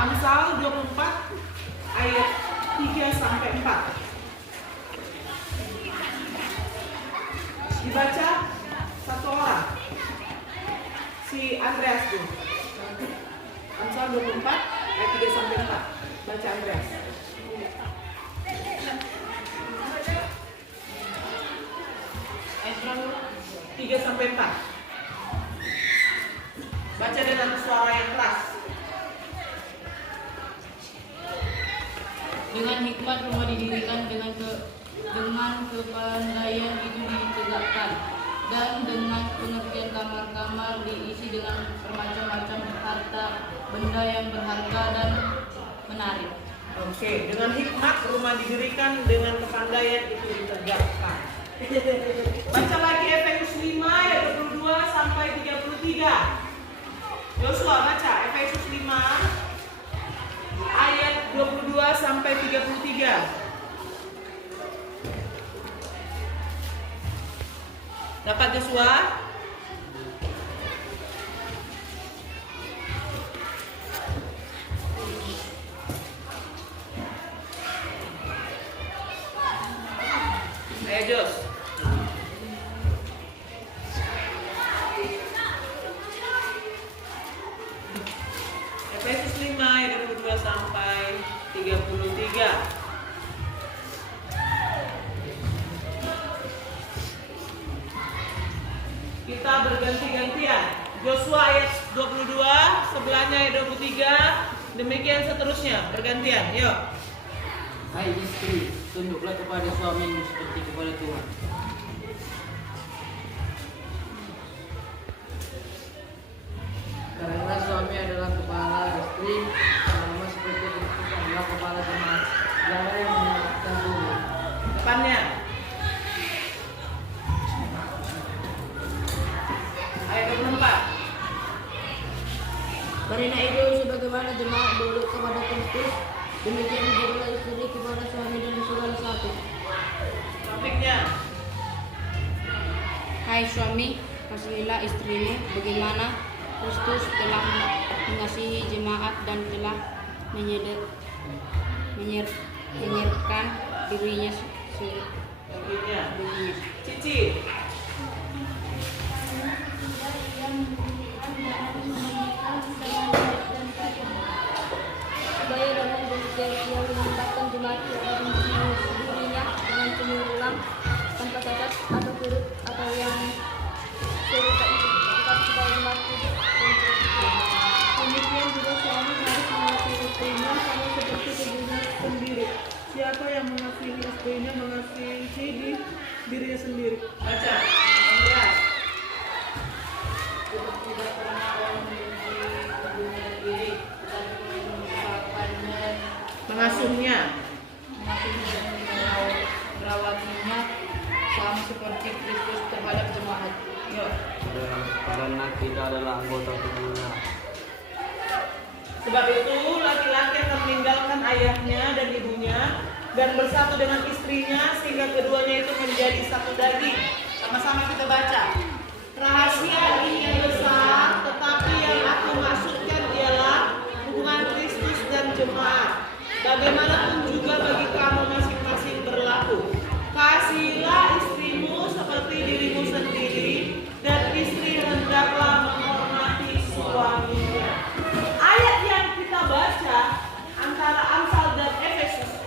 Amsal 24 ayat 3 sampai 4. Dibaca satu orang. Si Andreas tuh. Amsal 24 ayat 3 sampai 4. Baca Andreas. Ayat 3 sampai 4. Baca dengan suara yang keras. Dengan hikmat rumah didirikan, dengan kepandaian itu ditegakkan, dan dengan pengertian kamar-kamar diisi dengan bermacam-macam harta benda yang berharga dan menarik. Oke, dengan hikmat rumah didirikan, dengan kepandaian itu ditegakkan. Baca lagi Efesus 5 ayat 22 sampai 33. Yosua baca Efesus 5 ayat 22 sampai 33. Dapat Yosua? Ayo Jos. Efesus 5 ayat 22 sampai 33. Kita berganti-gantian. Joshua ayat 22, sebelahnya ayat 23, demikian seterusnya, bergantian. Yuk. Hai istri, tunduklah kepada suamimu seperti kepada Tuhan. Karena suami adalah kepala istri, sama seperti Kristus adalah kepala jemaat. Dialah yang menyelamatkan tubuh. Depannya. Ayat 24. Karena itu sebagaimana jemaat tunduk kepada Kristus, demikian juga istri kepada suami dalam segala sesuatu. Topiknya. Hai suami, kasihilah istrimu sebagaimana Kristus telah mengasihi jemaat dan telah menyerahkan dirinya Baginya. Cici. Supaya dalam demikian ia menempatkan jemaat yang dirinya dengan penuh ulang tanpa cacat atau turut atau yang serupa itu, tetapi supaya jemaat hidup dan terus. Demikian juga suami harus mengasihi istrinya sama seperti tubuhnya sendiri. Siapa yang mengasihi istrinya mengasihi dirinya sendiri. Baca. Andreas. Tidak pernah orang membenci tubuhnya sendiri, tetapi merupakannya, Mengasuhnya. mengasihi dan merawatinya sama seperti Kristus terhadap jemaat. Yuk. Karena kita adalah anggota tubuhnya. Sebab itu laki-laki akan meninggalkan ayahnya dan ibunya dan bersatu dengan istrinya sehingga keduanya itu menjadi satu daging. Sama-sama kita baca. Rahasia ini yang besar, tetapi yang aku maksudkan ialah hubungan Kristus dan jemaat. Bagaimanapun juga bagi kamu masing-masing berlaku. Kasihilah istrimu seperti dirimu sendiri dan istri hendaklah menghormati suaminya. Ayat yang kita baca antara Amsal dan Efesus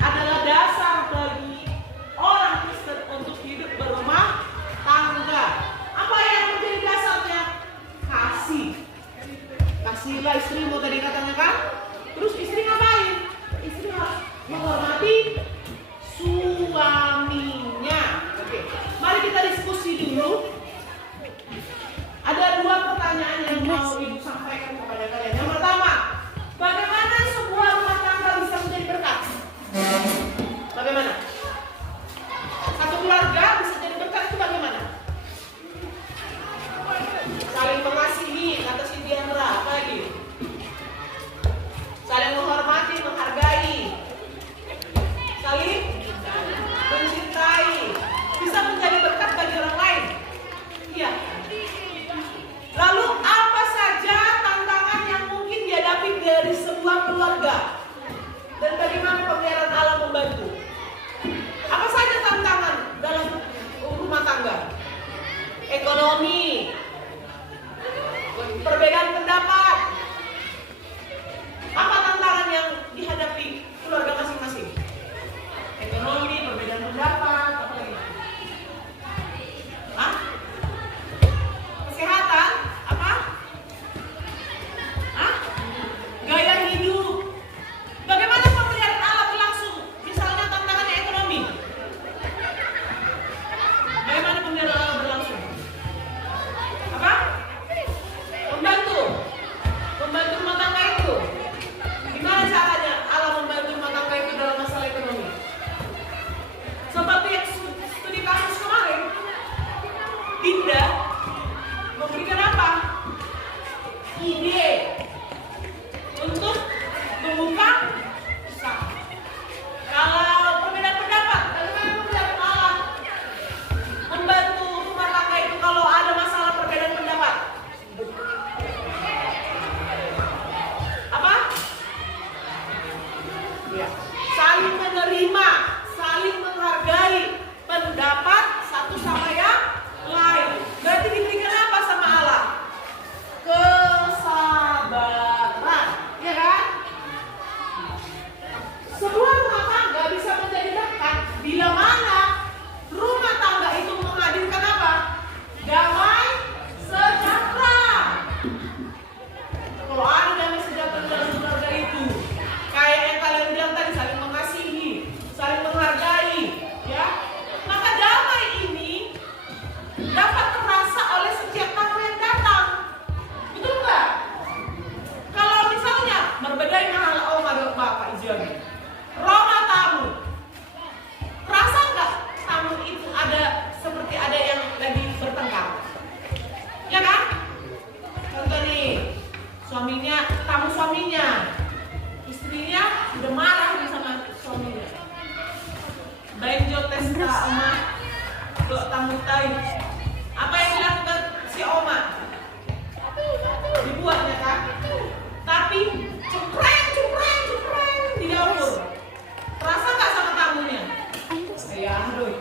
adalah dasar bagi orang Kristen untuk hidup berumah tangga. Apa yang menjadi dasarnya? Kasih. Kasihilah istrimu tadi katanya kan? Terus istri ngapain? Istri harus menghormati suaminya. Oke, mari kita diskusi dulu. Ada dua pertanyaan yang mau Ibu sampaikan kepada kalian. Yang pertama, bagaimana sebuah rumah tangga bisa menjadi berkat? Bagaimana? Satu keluarga bisa jadi berkat itu bagaimana? Saling mengasihi, kata si Diandra. Apa lagi? Saling menghormati, menghargai. Saling mencintai. Bisa menjadi berkat bagi orang lain. Iya. Lalu apa saja tantangan yang mungkin dihadapi dari sebuah keluarga? Dan bagaimana pemeliharaan Allah membantu? Apa saja tantangan dalam rumah tangga? Ekonomi, perbedaan pendapat. Apa tantangan yang dihadapi keluarga masing-masing? Ekonomi, perbedaan pendapat, apa lagi? Hah? Kesehatan, apa? Hah? Gaya hidup. Bagaimana pemeliharaan Allah berlangsung? Misalnya tantangannya ekonomi. Bagaimana pemeliharaan Allah berlangsung? Apa? Membantu rumah tangga itu. Gimana caranya Allah membantu rumah tangga itu dalam masalah ekonomi? Seperti studi kasus kemarin, Dinda memberikan apa? Ide untuk membuka usaha. Kalau perbedaan pendapat, bagaimana pemeliharaan Allah membantu rumah tangga itu kalau ada masalah perbedaan pendapat? Apa? Ya. Saling menerima, saling menghargai pendapat satu sama yang lain. Berarti diberikan apa sama Allah? Kesabaran, ya kan? Sebuah rumah tangga bisa menjadi berkat bila mana rumah tangga itu menghadirkan apa? Damai sejahtera. Kalau ada damai sejahtera dalam keluarga itu, kayak yang kalian bilang tadi, saling mengasihi, saling menghargai, ya, maka damai ini dapat terasa oleh setiap tamu yang datang. Betul nggak? Kalau misalnya berbeda hal Bapak izin, rumah tamu, rasa nggak tamu itu ada seperti ada yang lagi bertengkar, ya kan? Contoh nih, tamu suaminya, istrinya udah marah nih sama suaminya. Benjo testa oma, kalau tamu tay, apa yang dilakukan si oma? Dibuatnya kan? Tapi cepreng di dapur. Terasa nggak sama tamunya? Ya, aduh.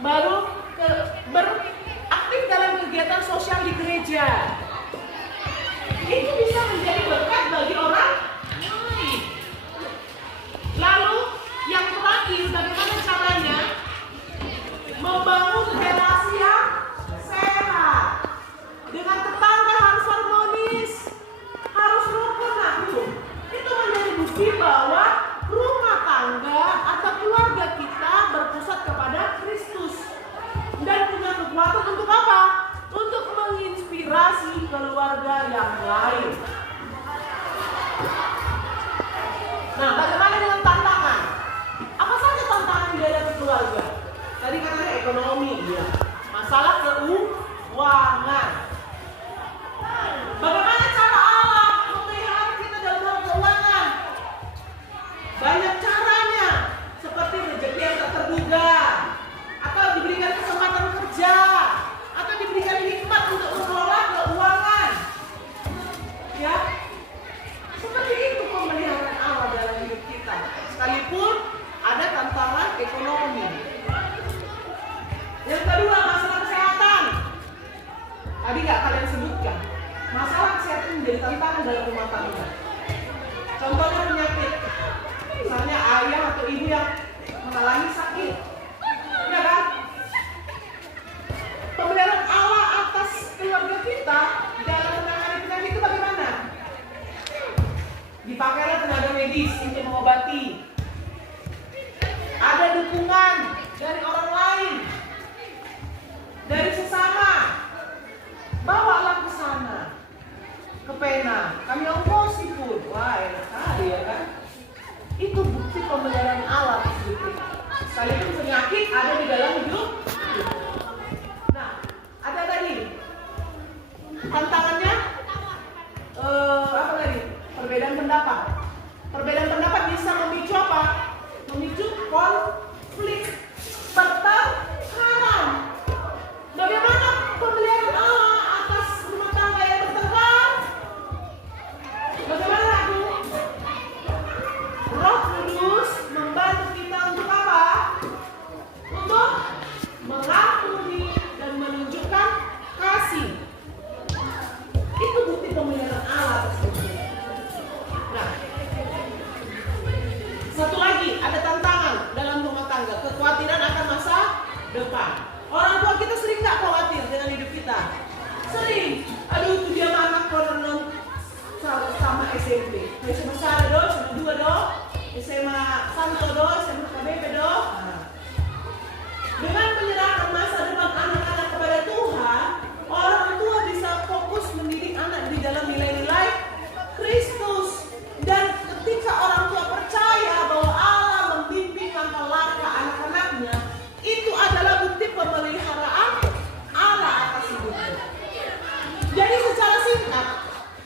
baru beraktif dalam kegiatan sosial di gereja. Itu bisa menjadi berkat bagi orang lain. Lalu yang terakhir, bagaimana caranya membangun relasi yang sehat dengan tetangga, harus harmonis, harus rukun. Itu menjadi bukti bahwa rumah tangga atau keluarga kita berpusat kepada Kristus dan punya kekuatan untuk apa? Untuk menginspirasi keluarga yang lain. Nah, bagaimana dengan tantangan? Apa saja tantangan di dalam keluarga? Tadi katanya ekonomi, ya. Masalah keuangan. Bagaimana cara Allah memelihara kita dalam hal keuangan? Banyak caranya, seperti rezeki yang tak terduga, atau diberikan kesempatan kerja, atau diberikan hikmat untuk mengelola keuangan. Ya, seperti itu pemeliharaan Allah dalam hidup kita. Sekalipun ada tantangan ekonomi. Yang kedua, masalah kesehatan. Tadi nggak kalian sebutkan. Masalah kesehatan menjadi tantangan dalam rumah tangga. Contohnya penyakit. Misalnya ayah atau ibu yang mengalami sakit. Ya kan? Pemeliharaan Allah atas keluarga kita dalam menangani penyakit itu bagaimana? Dipakailah tenaga medis untuk mengobati. Ada dukungan dari orang lain, dari sesama. Bawalah ke sana, ke pena. Kami ongkosi pun. Wah, enak sekali ya kan? Itu bukti pemeliharaan Allah atas hidup kita. Sekalipun penyakit ada di dalam hidup. Nah, ada tadi tantangannya apa tadi? Perbedaan pendapat. Perbedaan pendapat bisa memicu apa? Memicu konflik pertengkaran. Bagaimana pemeliharaan Allah atas rumah tangga yang bertengkar? Bagaimana aku? Roh Kudus membantu kita untuk apa? Untuk mengampuni dan menunjukkan kasih. Itu bukti pemeliharaan Allah atas hidup kita. Nah, satu lagi, ada tantangan dalam rumah tangga, kekhawatiran akan masa depan. Orang tua kita sering nggak khawatir dengan hidup kita? Sering. Aduh, itu dia anak konon sama SMP. SMA Sara do, SMA 2 do, SMA Santo do, SMA KBP do. Dengan menyerahkan masa depan anak-anak kepada Tuhan, orang tua bisa fokus mendidik anak di dalam nilai-nilai Kristus. Dan ketika orang tua percaya bahwa Allah membimbing langkah-langkah anak-anaknya, itu adalah bukti pemeliharaan Allah atas hidupnya. Jadi secara singkat,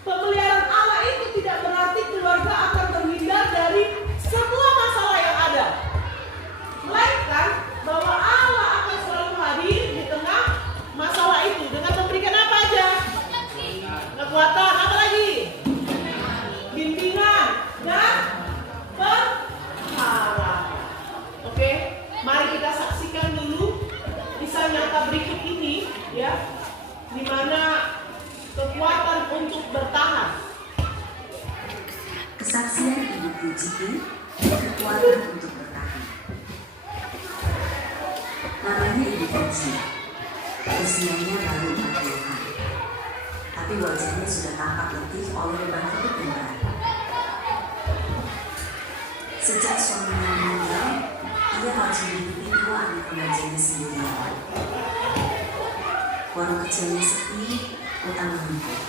pemeliharaan Allah itu tidak berarti keluarga akan terhindar dari semua masalah yang ada, melainkan bahwa Allah akan selalu hadir di tengah masalah itu dengan memberikan apa aja? Kekuatan, apa lagi? Bimbingan dan perharapan. Oke, mari kita saksikan dulu kisah nyata berikut ini, ya, di mana kekuatan untuk bertahan. Kesaksian Ibu Puji, kekuatan untuk bertahan. Namanya Ibu Puji, usianya baru 40-an, tapi wajahnya sudah tampak letih oleh beban hidup yang berat. Sejak suaminya meninggal, ia harus menghidupi 2 anak remajanya sendirian. Warung kecilnya sepi, utang menumpuk.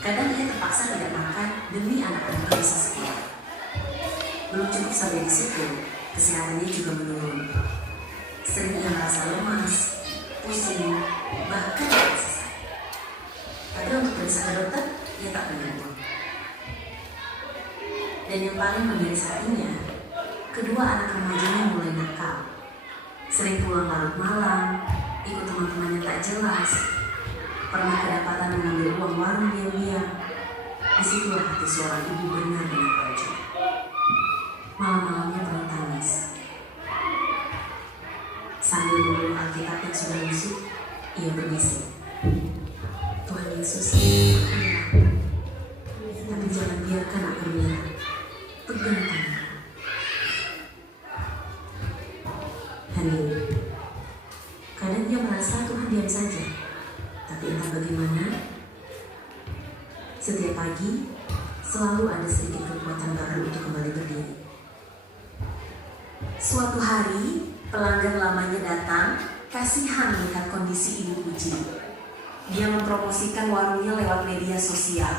Kadang ia terpaksa tidak makan demi anak-anak bisa sekolah. Belum cukup sampai di situ, kesehatannya juga menurun. Sering ia merasa lemas, pusing, bahkan tersesat. Tapi untuk periksa ke dokter, ia tak punya uang. Dan yang paling menggaris hatinya, kedua anak remajanya mulai nakal. Sering pulang larut malam, ikut teman-teman yang tak jelas. Pernah kedapatan mengambil uang warung diam-diam. Disitulah hati seorang ibu benar-benar hancur. Malam-malamnya penuh tangis. Sambil memeluk Alkitab yang sudah busuk, ia berbisik, Tuhan Yesus, tapi jangan biarkan aku menyerah. Pegang tanganku. Hadirin, kadang dia merasa Tuhan diam saja, tapi entah bagaimana, setiap pagi selalu ada sedikit kekuatan baru untuk kembali berdiri. Suatu hari, pelanggan lamanya datang, kasihan melihat kondisi Ibu Puji. Dia mempromosikan warungnya lewat media sosial.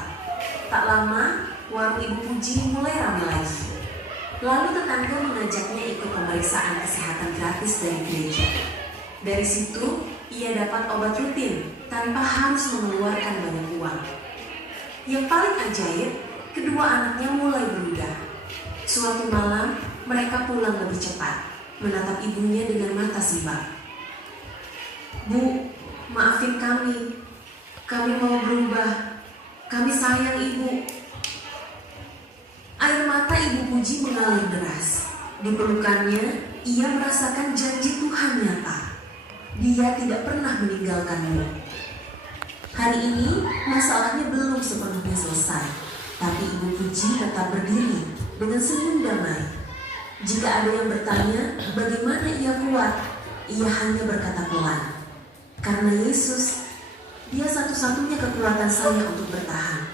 Tak lama, warung Ibu Puji mulai ramai lagi. Lalu tetangga mengajaknya ikut pemeriksaan kesehatan gratis dari gereja. Dari situ, ia dapat obat rutin tanpa harus mengeluarkan banyak uang. Yang paling ajaib, kedua anaknya mulai berubah. Suatu malam, mereka pulang lebih cepat, menatap ibunya dengan mata sibak. Bu, maafin kami. Kami mau berubah. Kami sayang ibu. Air mata Ibu Puji mengalir deras. Di pelukannya, ia merasakan janji Tuhan nyata. Dia tidak pernah meninggalkanmu. Hari ini, masalahnya belum sepenuhnya selesai. Tapi Ibu Puji tetap berdiri dengan senyum damai. Jika ada yang bertanya, bagaimana ia kuat? Ia hanya berkata pelan, karena Yesus, Dia satu-satunya kekuatan saya untuk bertahan.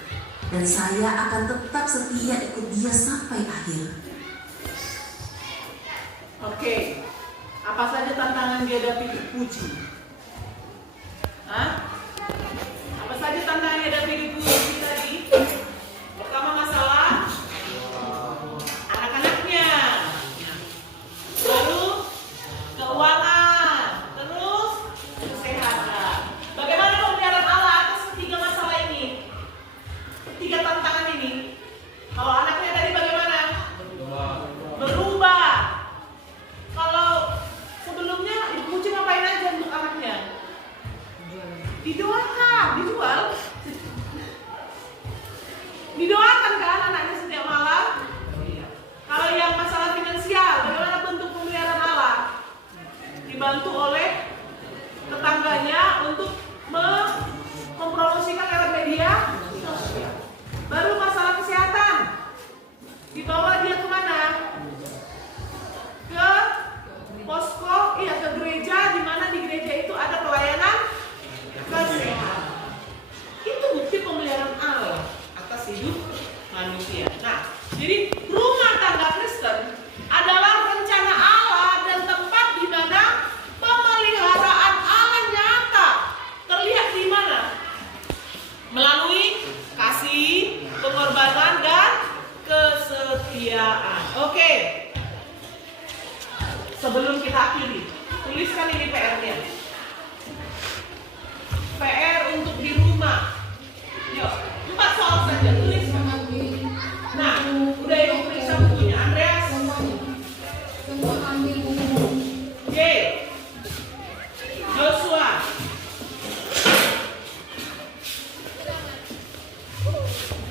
Dan saya akan tetap setia ikut Dia sampai akhir. Oke, apa saja tantangan dihadapi Ibu Puji? Hah? Apa saja tantangan dihadapi Ibu Puji tadi? Pertama masalah anak-anaknya, lalu keuangan, terus kesehatan. Bagaimana pemeliharaan Allah atas ketiga masalah ini? Tiga tantangan ini. Kalau anaknya tadi bagaimana? Berubah. Kalau sebelumnya Ibu Puji ngapain aja untuk anaknya? Didoakan, dijual. Didoakan kan anaknya setiap malam. Kalau yang masalah finansial, bagaimana bentuk pemeliharaan Allah? Dibantu oleh tetangganya untuk mempromosikan lewat media sosial. Baru masalah kesehatan, dibawa dia kemana? Ke posko, ke gereja, di mana di gereja itu ada pelayanan kesehatan. Itu bukti pemeliharaan Allah atas hidup manusia. Nah, jadi rumah tangga Kristen adalah rencana Allah dan tempat di mana pemeliharaan Allah nyata terlihat di mana? Melalui kasih, pengorbanan, dan kesetiaan. Oke. Sebelum kita akhiri, tuliskan ini PR-nya. PR untuk di rumah. Yuk, 4 soal saja, tuliskan. Nah, udah Ibu periksa bukunya. Andreas? J. Joshua.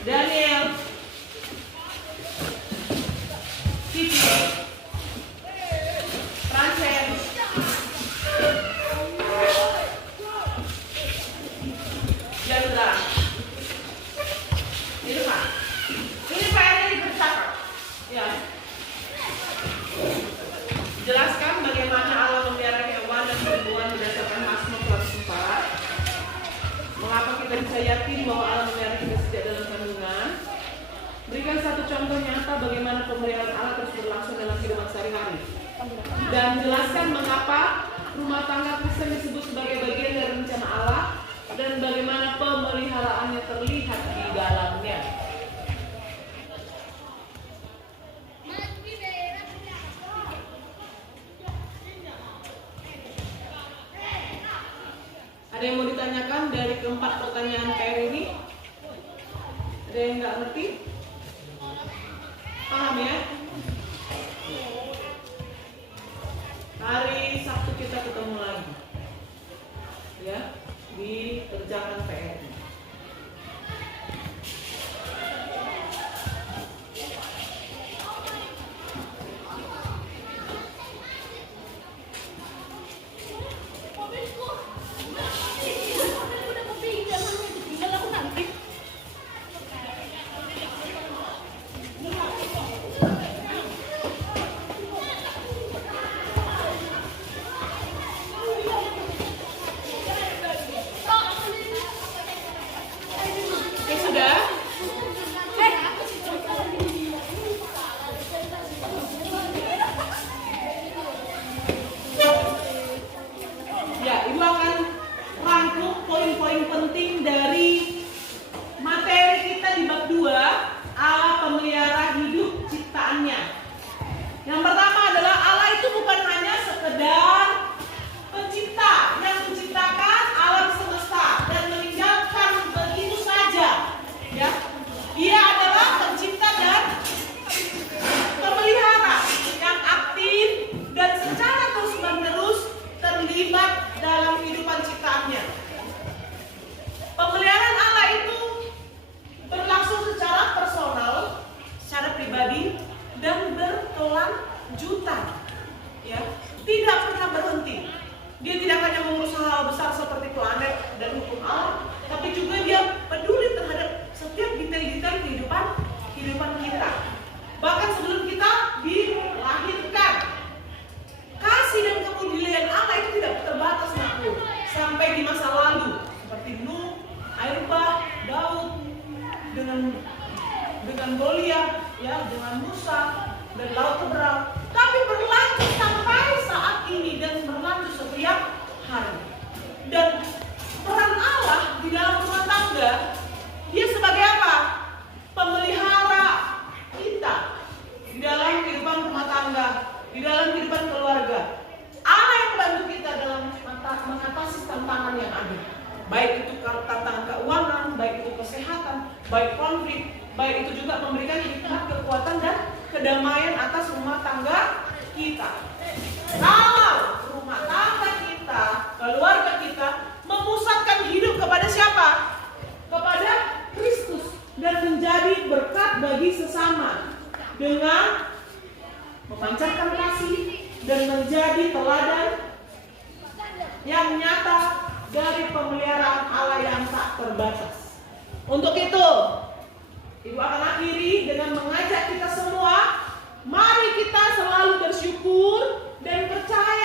Daniel. Cici. Frances. Jandra. Ini Pak. Ini PR-nya dipercakap. Ya. Jelaskan bagaimana Allah memelihara hewan dan tumbuhan berdasarkan Mazmur 104. Mengapa kita bisa yakin bahwa Allah memelihara kita sejak dalam kandungan? Berikan satu contoh nyata bagaimana pemeliharaan Allah terus berlangsung dalam kehidupan sehari-hari. Dan jelaskan mengapa rumah tangga Kristen disebut sebagai bagian dari rencana Allah dan bagaimana pemeliharaannya terlihat di dalamnya. Ada yang mau ditanyakan dari keempat pertanyaan PR ini? Ada yang nggak ngerti? Paham ya? Hari Sabtu kita ketemu lagi, ya, dikerjakan PR. Dia tidak hanya mengurus hal besar seperti planet dan hukum alam, tapi juga dia peduli terhadap setiap detail-detail kehidupan kita. Bahkan sebelum kita dilahirkan, kasih dan kepedulian Allah itu tidak terbatas nakku. Sampai di masa lalu, seperti Nuh, Ayub, Daud, dengan Goliat, ya, dengan Musa dan Laut Teberau, tapi berlanjut sampai saat ini dan berlanjut setiap hari. Dan peran Allah di dalam rumah tangga, dia sebagai apa? Pemelihara kita di dalam kehidupan rumah tangga, di dalam kehidupan keluarga. Allah yang membantu kita dalam mengatasi tantangan yang ada. Baik itu tantangan keuangan, baik itu kesehatan, baik konflik, baik itu juga memberikan hikmat, kekuatan, dan kedamaian atas rumah tangga kita. Kalau rumah tangga kita, keluarga kita memusatkan hidup kepada siapa? Kepada Kristus dan menjadi berkat bagi sesama dengan memancarkan kasih dan menjadi teladan yang nyata dari pemeliharaan Allah yang tak terbatas. Untuk itu, Ibu akan akhiri dengan mengajak kita semua, mari kita selalu bersyukur dan percaya